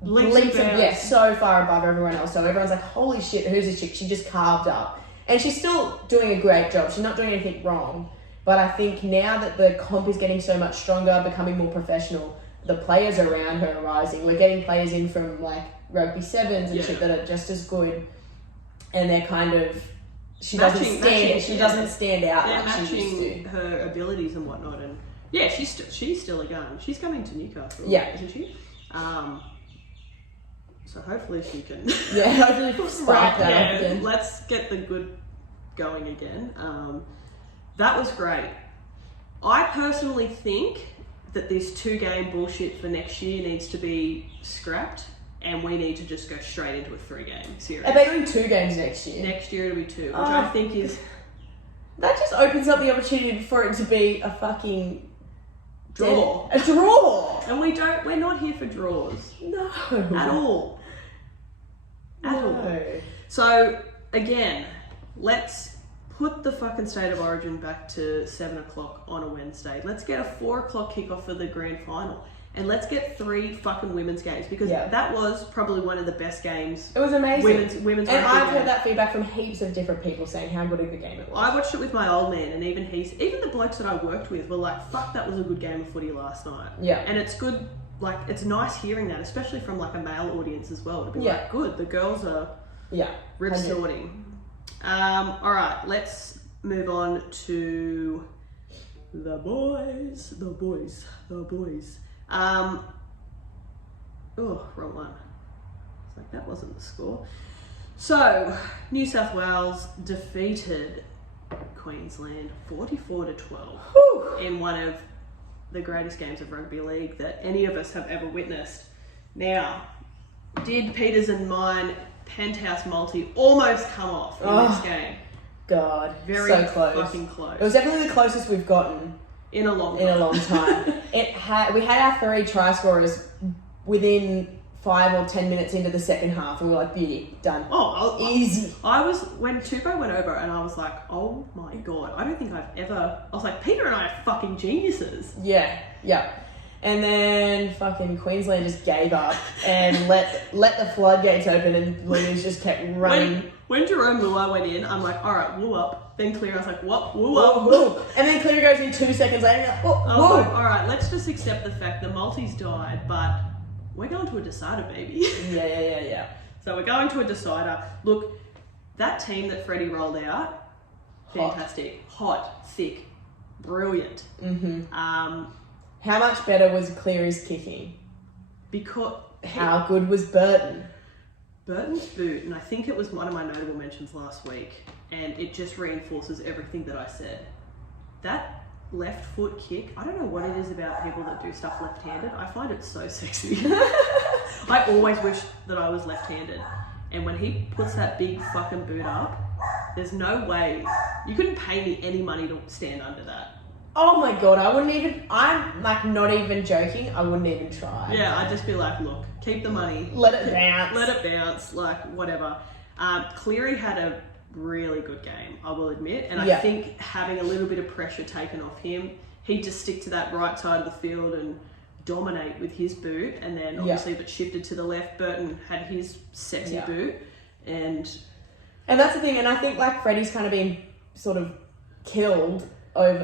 so far above everyone else. So everyone's like, holy shit, who's this chick? She just carved up. And she's still doing a great job. She's not doing anything wrong. But I think now that the comp is getting so much stronger, becoming more professional, the players around her are rising. We're getting players in from like rugby sevens and shit that are just as good. And they're kind of... She doesn't stand out like she used to. Her abilities and whatnot, and she's still a gun. She's coming to Newcastle, isn't she? So hopefully she can. Hopefully spark that up again. Let's get the good going again. That was great. I personally think that this 2-game bullshit for next year needs to be scrapped. And we need to just go straight into a 3-game series. Are they doing 2 games next year? Next year it'll be 2, which I think is... That just opens up the opportunity for it to be a fucking... draw. A draw! And we're not here for draws. No. At all. At all. So, again, let's put the fucking State of Origin back to 7 o'clock on a Wednesday. Let's get a 4 o'clock kickoff for the grand final. And let's get 3 fucking women's games, because that was probably one of the best games. It was amazing. Women's and I've heard that feedback from heaps of different people saying how good of a game it was. I watched it with my old man, and even the blokes that I worked with were like, fuck, that was a good game of footy last night. Yeah. And it's good, like, it's nice hearing that, especially from like a male audience as well. To be like, good, the girls are rip sorting. Alright, let's move on to the boys. Oh, wrong one. It's like, that wasn't the score. So, New South Wales defeated Queensland 44-12 Whew. in one of the greatest games of rugby league that any of us have ever witnessed. Now, did Peters and mine penthouse multi almost come off in this game? God, Very so close. fucking close. It was definitely the closest we've gotten in a long time. We had our 3 try scorers within 5 or 10 minutes into the second half. We were like, beauty, done. Easy. When Tupou went over and I was like, oh my God, I don't think I was like, Peter and I are fucking geniuses. Yeah. And then fucking Queensland just gave up and let the floodgates open, and Blues just kept running. When Jerome Luai went in, I'm like, all right, woo up. Then Cleary, I was like, what? Woo Whoa, up. whoa. And then Cleary goes in 2 seconds later. Like, whoa. Like, all right, let's just accept the fact the multis died, but we're going to a decider, baby. Yeah. So we're going to a decider. Look, that team that Freddie rolled out, fantastic, hot, thick, brilliant. Mm-hmm. How much better was Cleary's kicking? Because how good was Burton's boot, and I think it was one of my notable mentions last week, and it just reinforces everything that I said. That left foot kick, I don't know what it is about people that do stuff left-handed. I find it so sexy. I always wish that I was left-handed. And when he puts that big fucking boot up, there's no way. You couldn't pay me any money to stand under that. Oh my God, I'm like not even joking, I wouldn't even try. Yeah, I'd just be like, look, keep the money. Let it bounce, like whatever. Cleary had a really good game, I will admit. And I think having a little bit of pressure taken off him, he'd just stick to that right side of the field and dominate with his boot. And then obviously if it shifted to the left, Burton had his sexy boot. And that's the thing, and I think like Freddie's kind of been sort of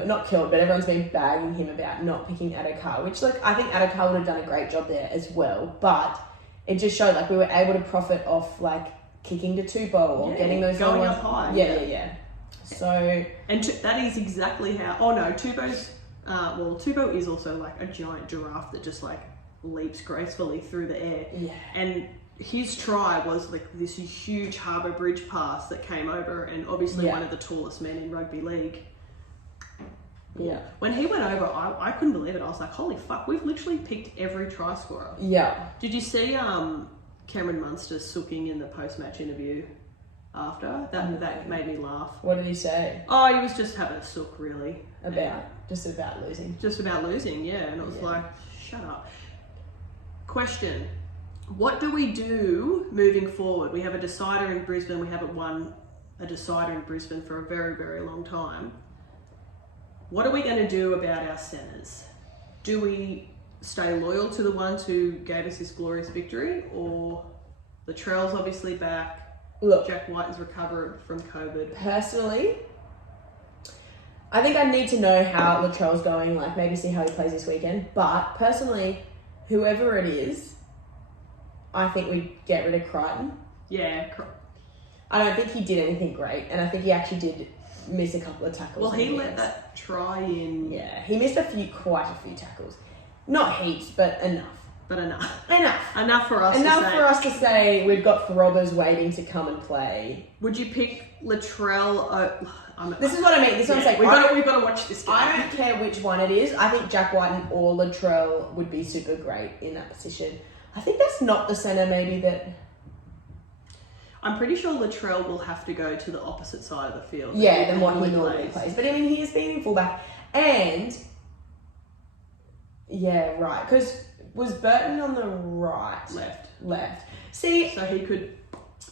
not killed, but everyone's been bagging him about not picking Adokar, which like I think Adokar would have done a great job there as well, but it just showed like we were able to profit off like kicking to Tupou or getting those going up high. Yeah. So that is exactly how. Oh no, Tupou is also like a giant giraffe that just like leaps gracefully through the air. Yeah. And his try was like this huge Harbour Bridge pass that came over, and obviously one of the tallest men in rugby league. Yeah. When he went over, I couldn't believe it. I was like, holy fuck, we've literally picked every try scorer. Yeah. Did you see Cameron Munster sooking in the post-match interview after? That made me laugh. What did he say? Oh, he was just having a sook, really. Just about losing. Just about losing, yeah. And it was like, shut up. Question. What do we do moving forward? We have a decider in Brisbane. We haven't won a decider in Brisbane for a very, very long time. What are we going to do about our centres? Do we stay loyal to the ones who gave us this glorious victory, or Latrell's obviously back? Look, Jack White has recovered from COVID. Personally, I think I need to know how Latrell's going, like maybe see how he plays this weekend. But personally, whoever it is, I think we get rid of Crichton. Yeah. I don't think he did anything great, and I think he actually did miss a couple of tackles. Well, he let that try in. Yeah, he missed quite a few tackles. Not heaps, but enough. Enough for us to say we've got throbbers waiting to come and play. Would you pick Latrell? This is what I mean. This is what I'm saying. We've got to watch this game. I don't care which one it is. I think Jack Whiten or Latrell would be super great in that position. I think that's not the centre maybe that... I'm pretty sure Latrell will have to go to the opposite side of the field. Yeah, than what he normally plays. But I mean, he has been in fullback. And... Yeah, right. Because was Burton on the right? Left. See... So he could...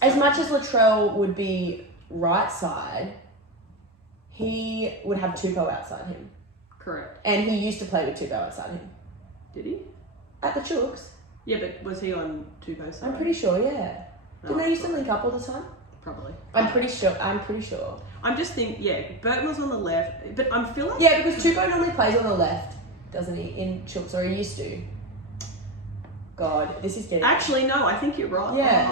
As much as Latrell would be right side, he would have Tupou outside him. Correct. And he used to play with Tupou outside him. Did he? At the Chooks. Yeah, but was he on Tupou's side? I'm pretty sure, yeah. Didn't they used to link up all the time? Probably. I'm pretty sure. I'm just thinking, Burton was on the left, but I'm feeling... Yeah, because Tupou normally plays on the left, doesn't he? In Chooks, or he used to. God, this is getting... Actually, no, I think you're right. Yeah.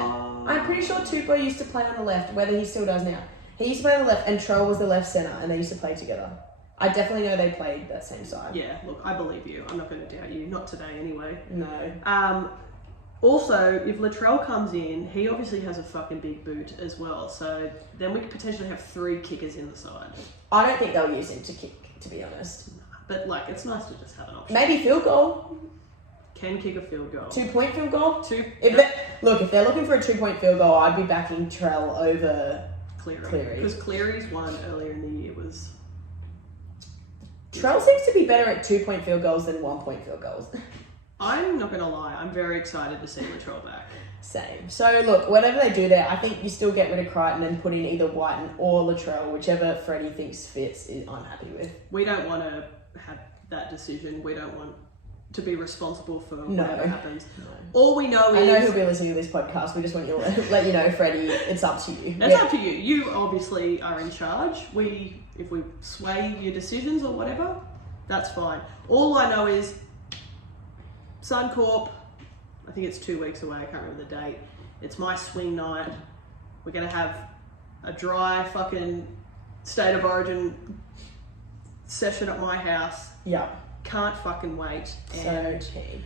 I'm pretty sure Tupou used to play on the left, whether he still does now. He used to play on the left, and Trell was the left centre, and they used to play together. I definitely know they played that same side. Yeah, look, I believe you. I'm not going to doubt you. Not today, anyway. No. Also, if Latrell comes in, he obviously has a fucking big boot as well. So then we could potentially have 3 kickers in the side. I don't think they'll use him to kick, to be honest. But like, it's nice to just have an option. Maybe field goal. Can kick a field goal. 2-point field goal. If they're looking for a 2-point field goal, I'd be backing Trell over Cleary. Because Cleary's one earlier in the year was... Trell seems to be better at 2-point field goals than 1-point field goals. I'm not going to lie, I'm very excited to see Latrell back. Same. So look, whatever they do there, I think you still get rid of Crichton and put in either Whiten or Latrell, whichever Freddie thinks fits, I'm happy with. We don't want to have that decision. We don't want to be responsible for whatever happens. No. All we know is... I know he'll be listening to this podcast. We just want you to let you know, Freddie, it's up to you. It's up to you. You obviously are in charge. If we sway your decisions or whatever, that's fine. All I know is Suncorp, I think it's 2 weeks away. I can't remember the date. It's my swing night. We're going to have a dry fucking State of Origin session at my house. Yeah. Can't fucking wait. And, so keen.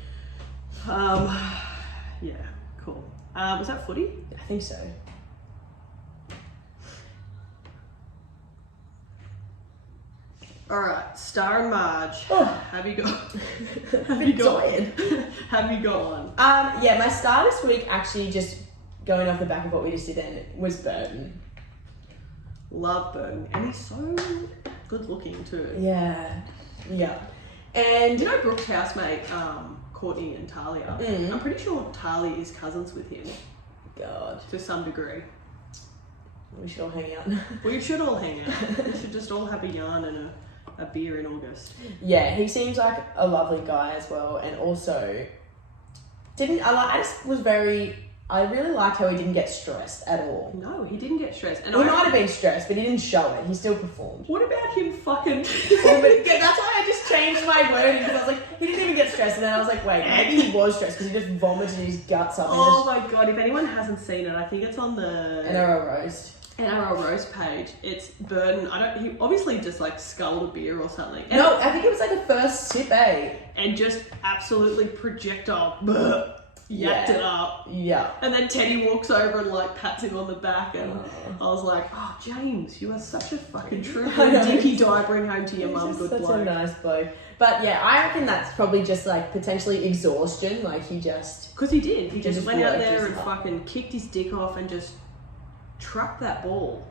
Yeah, cool. Was that footy? I think so. All right, Star and Marge. Oh. Have you got? Have you got one? Have you got one? Yeah, my star this week, actually, just going off the back of what we just did then, was Burton. Love Burton, and he's so good looking too. Yeah. And you know Brooke's housemate, Courtney and Talia. I'm pretty sure Talia is cousins with him. God. To some degree. We should all hang out. We should all hang out. We should just all have a yarn and a beer in August. Yeah, he seems like a lovely guy as well, and also I really liked how he didn't get stressed at all. No, he didn't get stressed. And he might have been stressed, but he didn't show it. He still performed. What about him fucking... Yeah, that's why I just changed my wording, because I was like, he didn't even get stressed, and then I was like, wait, maybe he was stressed because he just vomited his guts up. Oh my god, if anyone hasn't seen it, I think it's on the... NRL Roast page. It's Burton. He obviously just like sculled a beer or something. And no, I think it was like a first sip, and just absolutely projectile yacked it up. Yeah. And then Teddy walks over and like pats him on the back, and I was like, oh James, you are such a fucking trooper. Dinky divering home to your mum, good bloke. Such a nice bloke. But yeah, I reckon that's probably just like potentially exhaustion. Like he just... Because he did. He just went out there and fucking kicked his dick off and just trucked that ball.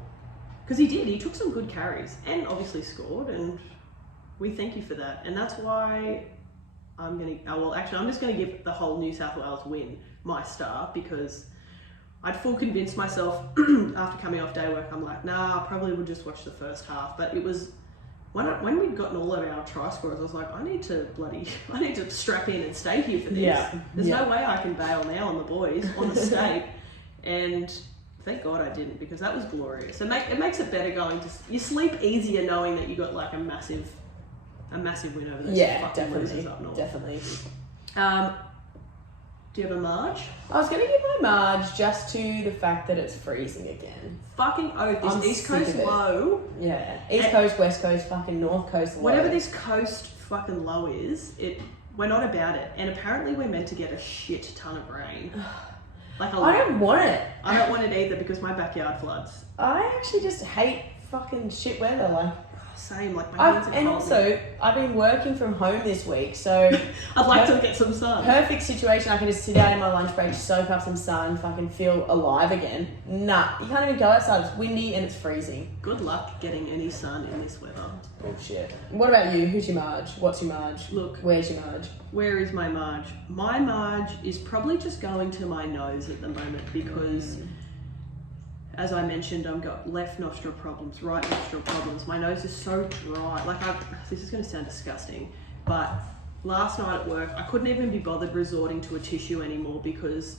Because he did. He took some good carries and obviously scored, and we thank you for that. And that's why I'm just going to give the whole New South Wales win my star, because I'd full convinced myself after coming off day work, I'm like, nah, I probably would just watch the first half. But it was when we'd gotten all of our try scorers, I was like, I need to strap in and stay here for this. Yeah. There's no way I can bail now on the boys on the state. And thank God I didn't, because that was glorious. It makes it better going to... You sleep easier knowing that you got like a massive win over those fucking losers up north. Definitely. Do you have a Marge? I was going to give my Marge just to the fact that it's freezing again. Fucking oath. This East Coast low. Yeah. East Coast, West Coast, fucking North Coast low. Whatever this coast fucking low is, we're not about it. And apparently we're meant to get a shit ton of rain. Like I don't want it. I don't want it either, because my backyard floods. I actually just hate fucking shit weather. Like, same, like my hands are and cold. also, I've been working from home this week, so... I'd like to get some sun. Perfect situation. I can just sit out in my lunch break, soak up some sun, fucking feel alive again. Nah, you can't even go outside. It's windy and it's freezing. Good luck getting any sun in this weather. Bullshit. What about you? Who's your Marge? What's your Marge? Look. Where's your Marge? Where is my Marge? My Marge is probably just going to my nose at the moment, because... As I mentioned, I've got left nostril problems, right nostril problems. My nose is so dry. This is going to sound disgusting, but last night at work, I couldn't even be bothered resorting to a tissue anymore, because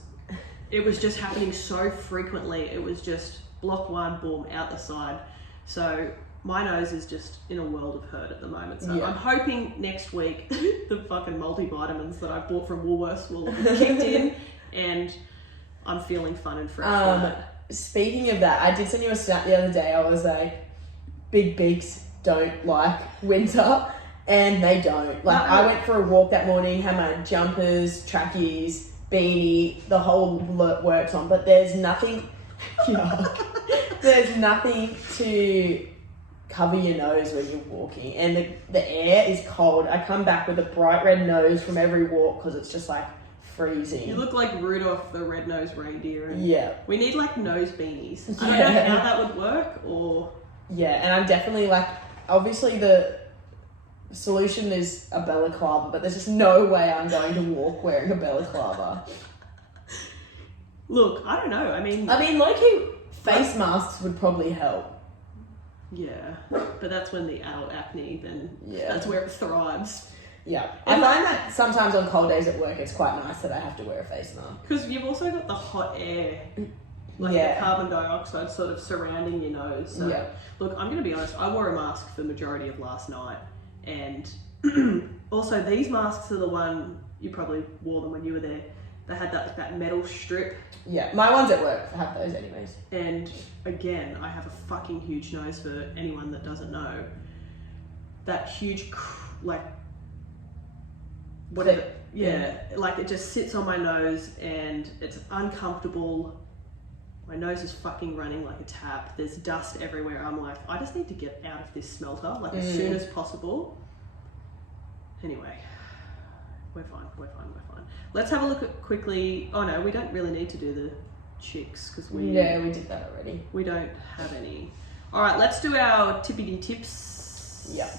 it was just happening so frequently. It was just block one, boom, out the side. So my nose is just in a world of hurt at the moment. So I'm hoping next week the fucking multivitamins that I bought from Woolworths will have kicked in, and I'm feeling fun and fresh. Speaking of that, I did send you a snap the other day. I was like, big beaks don't like winter, and they don't. Like, I went for a walk that morning, had my jumpers, trackies, beanie, the whole works on, but there's nothing. Yuck. There's nothing to cover your nose when you're walking, and the air is cold. I come back with a bright red nose from every walk because it's just like freezing. You look like Rudolph the red-nosed reindeer. And yeah. We need like nose beanies. I don't know how that would work, or... Yeah, and I'm definitely like, obviously the solution is a balaclava, but there's just no way I'm going to walk wearing a balaclava. Look, I don't know. I mean, low-key face masks would probably help. Yeah, but that's when the adult acne, then that's where it thrives. Yeah. I find that sometimes on cold days at work, it's quite nice that I have to wear a face mask. Because you've also got the hot air, like the carbon dioxide sort of surrounding your nose. So, look, I'm going to be honest, I wore a mask for the majority of last night. And also these masks are the one, you probably wore them when you were there. They had that metal strip. Yeah, my ones at work have those anyways. And again, I have a fucking huge nose for anyone that doesn't know. That huge, like, whatever. Yeah, like it just sits on my nose and it's uncomfortable. My nose is fucking running like a tap. There's dust everywhere. I'm like, I just need to get out of this smelter, like as soon as possible. Anyway, we're fine. Let's have a look at quickly. Oh no, we don't really need to do the chicks because we did that already. We don't have any. All right, let's do our tippity tips. Yeah.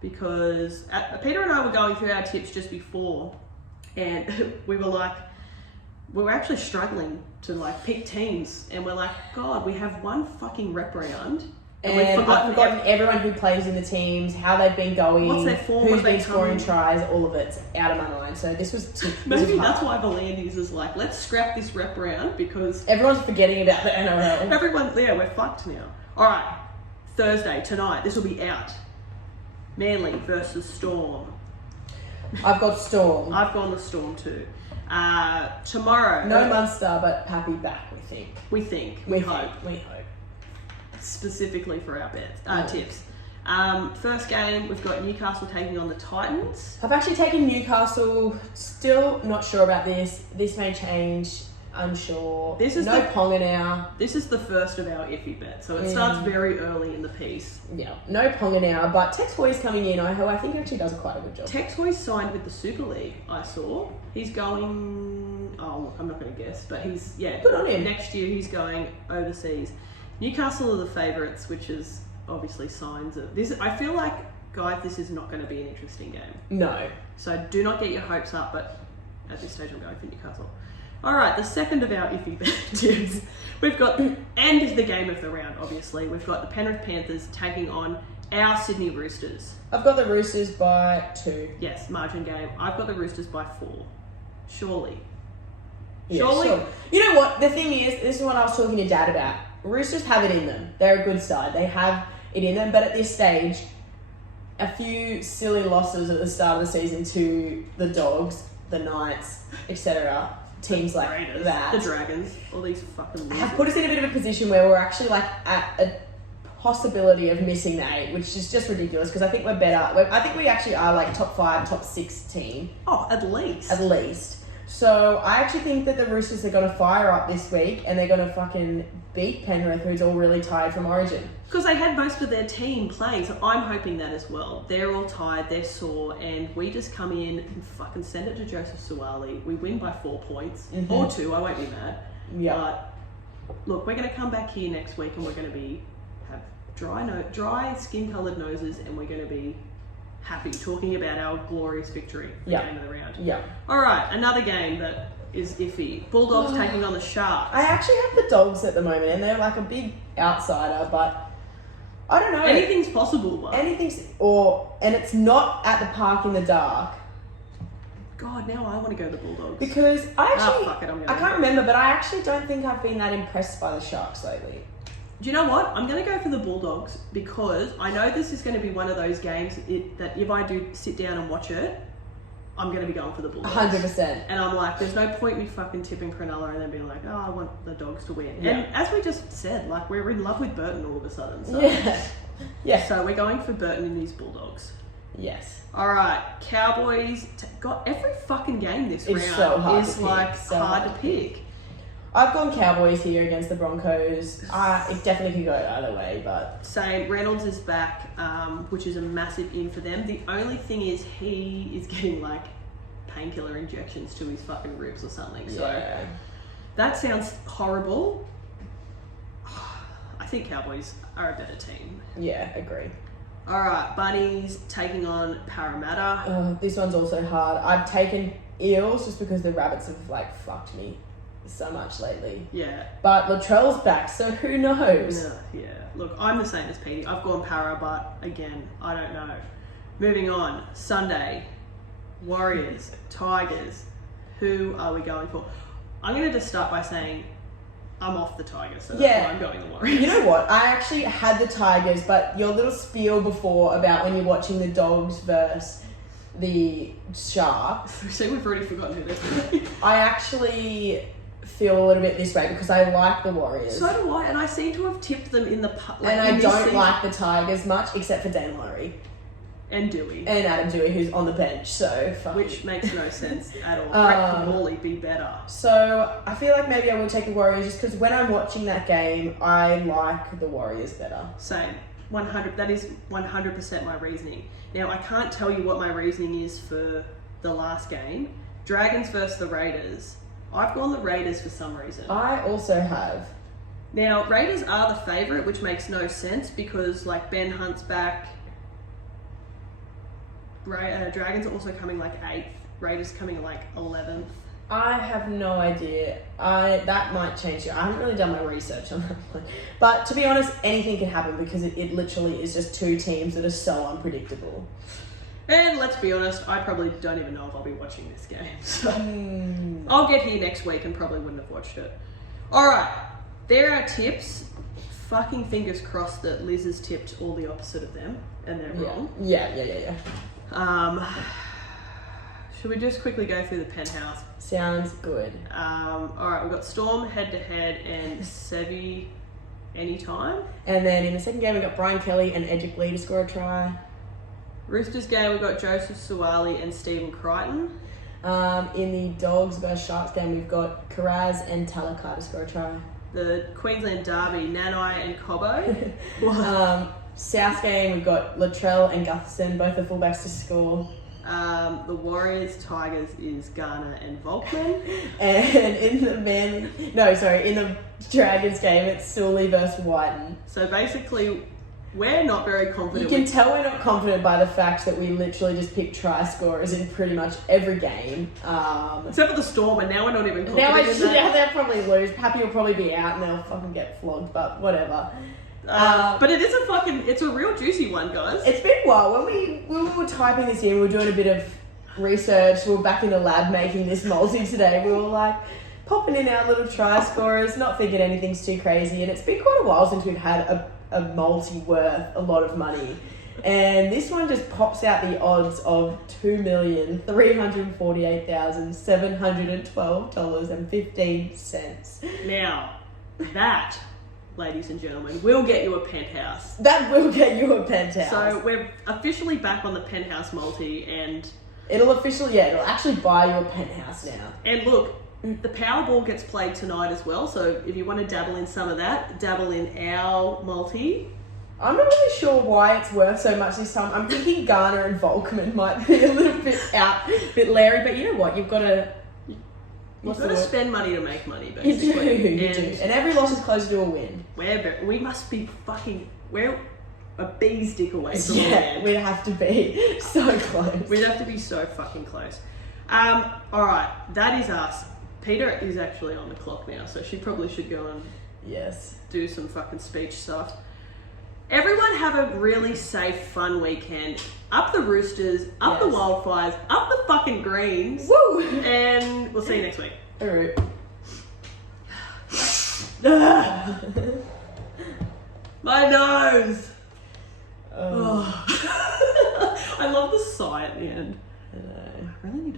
Because Peter and I were going through our tips just before, and we were actually struggling to like pick teams, and we're like, God, we have one fucking rep round. And I've forgotten everyone who plays in the teams, how they've been going, what's their form, who's been scoring tries, all of it's out of my mind. So this was maybe that's why Valandis is like, let's scrap this rep round because everyone's forgetting about the NRL. We're fucked now. All right, Thursday tonight, this will be out. Manly versus Storm. I've got Storm. I've gone the Storm too. Tomorrow, no Munster, but Pappy back. We hope. Specifically for our bets, tips. First game, we've got Newcastle taking on the Titans. I've actually taken Newcastle. Still not sure about this. This may change. Unsure. This is no Ponga now. This is the first of our iffy bets, so it starts very early in the piece. Yeah, no Ponga now, but Tex Hoy's coming in, who I think actually does quite a good job. Tex Hoy signed with the Super League, I saw. He's going... Oh, look, I'm not going to guess, but he's... Yeah, good on him. Next year he's going overseas. Newcastle are the favourites, which is obviously signs of... this. I feel like, guys, this is not going to be an interesting game. No. So do not get your hopes up, but at this stage I'm going for Newcastle. All right, the second of our iffy tips. We've got, and the game of the round, obviously. We've got the Penrith Panthers taking on our Sydney Roosters. I've got the Roosters by 2. Yes, margin game. I've got the Roosters by 4. Surely. Yeah, sure. You know what? The thing is, this is what I was talking to Dad about. Roosters have it in them. They're a good side. They have it in them, but at this stage, a few silly losses at the start of the season to the Dogs, the Knights, etc., teams like Raiders, that, the Dragons, all these fucking losers, have put us in a bit of a position where we're actually like at a possibility of missing the 8, which is just ridiculous because I think we're better. I think we actually are like top 5, top 6 team. Oh, at least. At least. So I actually think that the Roosters are going to fire up this week and they're going to fucking beat Penrith, who's all really tired from Origin. Because they had most of their team playing, so I'm hoping that as well. They're all tired, they're sore, and we just come in and fucking send it to Joseph Suwali. We win by 4 points, or 2, I won't be mad. Yeah. But look, we're going to come back here next week and we're going to have dry skin-coloured noses, and we're going to be happy talking about our glorious victory, the game of the round. Yeah. All right, another game that is iffy. Bulldogs taking on the Sharks. I actually have the Dogs at the moment, and they're like a big outsider, but I don't know. Anything's possible, but... And it's not at the park in the dark. God, now I want to go to the Bulldogs. Because I can't remember, but I actually don't think I've been that impressed by the Sharks lately. Do you know what? I'm going to go for the Bulldogs because I know this is going to be one of those games that if I do sit down and watch it, I'm going to be going for the Bulldogs. 100%. And I'm like, there's no point me fucking tipping Cronulla and then being like, oh, I want the Dogs to win. Yeah. And as we just said, like, we're in love with Burton all of a sudden. So. Yeah. So we're going for Burton in these Bulldogs. Yes. All right, Cowboys God, every fucking game this It's round so hard is to pick. like So hard to pick. I've gone Cowboys here against the Broncos. It definitely could go either way, but Same. Reynolds is back, which is a massive in for them. The only thing is he is getting like painkiller injections to his fucking ribs or something. So yeah. that sounds horrible. I think Cowboys are a better team. Yeah, agree. All right, Bunnies taking on Parramatta. This one's also hard. I've taken Eels just because the Rabbits have like fucked me so much lately. Yeah. But Latrell's back, so who knows? Yeah. Look, I'm the same as Petey. I've gone Para, but again, I don't know. Moving on, Sunday, Warriors, Tigers. Who are we going for? I'm going to just start by saying I'm off the Tigers, so that's why I'm going the Warriors. You know what? I actually had the Tigers, but your little spiel before about when you're watching the Dogs versus the Sharks. So we've already forgotten who they're playing. I actually feel a little bit this way because I like the Warriors. So do I, and I seem to have tipped them in the and I don't like the Tigers much, except for Dan Laurie. And Dewey. And Adam Dewey, who's on the bench, so which makes no sense at all. Brett can Morley be better. So I feel like maybe I will take the Warriors just because when I'm watching that game, I like the Warriors better. Same. 100. That is 100% my reasoning. Now, I can't tell you what my reasoning is for the last game. Dragons versus the Raiders. I've gone the Raiders for some reason. I also have. Now, Raiders are the favourite, which makes no sense because, like, Ben Hunt's back. Dragons are also coming like 8th. Raiders coming like 11th. I have no idea. That might change. I haven't really done my research on that one. But to be honest, anything can happen because it literally is just two teams that are so unpredictable. And let's be honest, I probably don't even know if I'll be watching this game. So I'll get here next week and probably wouldn't have watched it. Alright, there are tips. Fucking fingers crossed that Liz has tipped all the opposite of them and they're wrong. Yeah. Should we just quickly go through the penthouse? Sounds good. Alright, we've got Storm head-to-head and Sevi anytime. And then in the second game, we got Brian Kelly and Edric Lee to score a try. Roosters game, we've got Joseph Suwali and Stephen Crichton. In the Dogs vs Sharks game, we've got Karaz and Talakai to score a try. The Queensland Derby, Nanai and Cobbo. South game, we've got Latrell and Gutherson, both the fullbacks to score. The Warriors, Tigers is Garner and Volkman. And in the Dragons game, it's Sully versus Whiten. So basically, we're not very confident. You can tell we're not confident by the fact that we literally just pick try scorers in pretty much every game. Except for the Storm, and now we're not even confident Now they'll probably lose. Pappy will probably be out and they'll fucking get flogged, but whatever. But it is it's a real juicy one, guys. It's been a while. When we were typing this in, we were doing a bit of research. We were back in the lab making this multi today. We were like popping in our little try scorers, not thinking anything's too crazy. And it's been quite a while since we've had a multi worth a lot of money. And this one just pops out the odds of $2,348,712.15. Now, that, ladies and gentlemen, will get you a penthouse. That will get you a penthouse. So we're officially back on the penthouse multi, and it'll actually buy you a penthouse now. And look, the Powerball gets played tonight as well, so if you want to dabble in some of that, dabble in our multi. I'm not really sure why it's worth so much this time. I'm thinking Garner and Volkman might be a little bit Larry, but you know what? You've got to spend money to make money, basically. You do. And every loss is closer to a win. We must be we're a bee's dick away from a win. We'd have to be so close. We'd have to be so fucking close. Alright, that is us. Peter is actually on the clock now, so she probably should go and do some fucking speech stuff. Everyone have a really safe, fun weekend. Up the Roosters, up the Wildfires, up the fucking Greens. Woo! And we'll see you next week. Alright. My nose! I love the sigh at the end. I know. I really need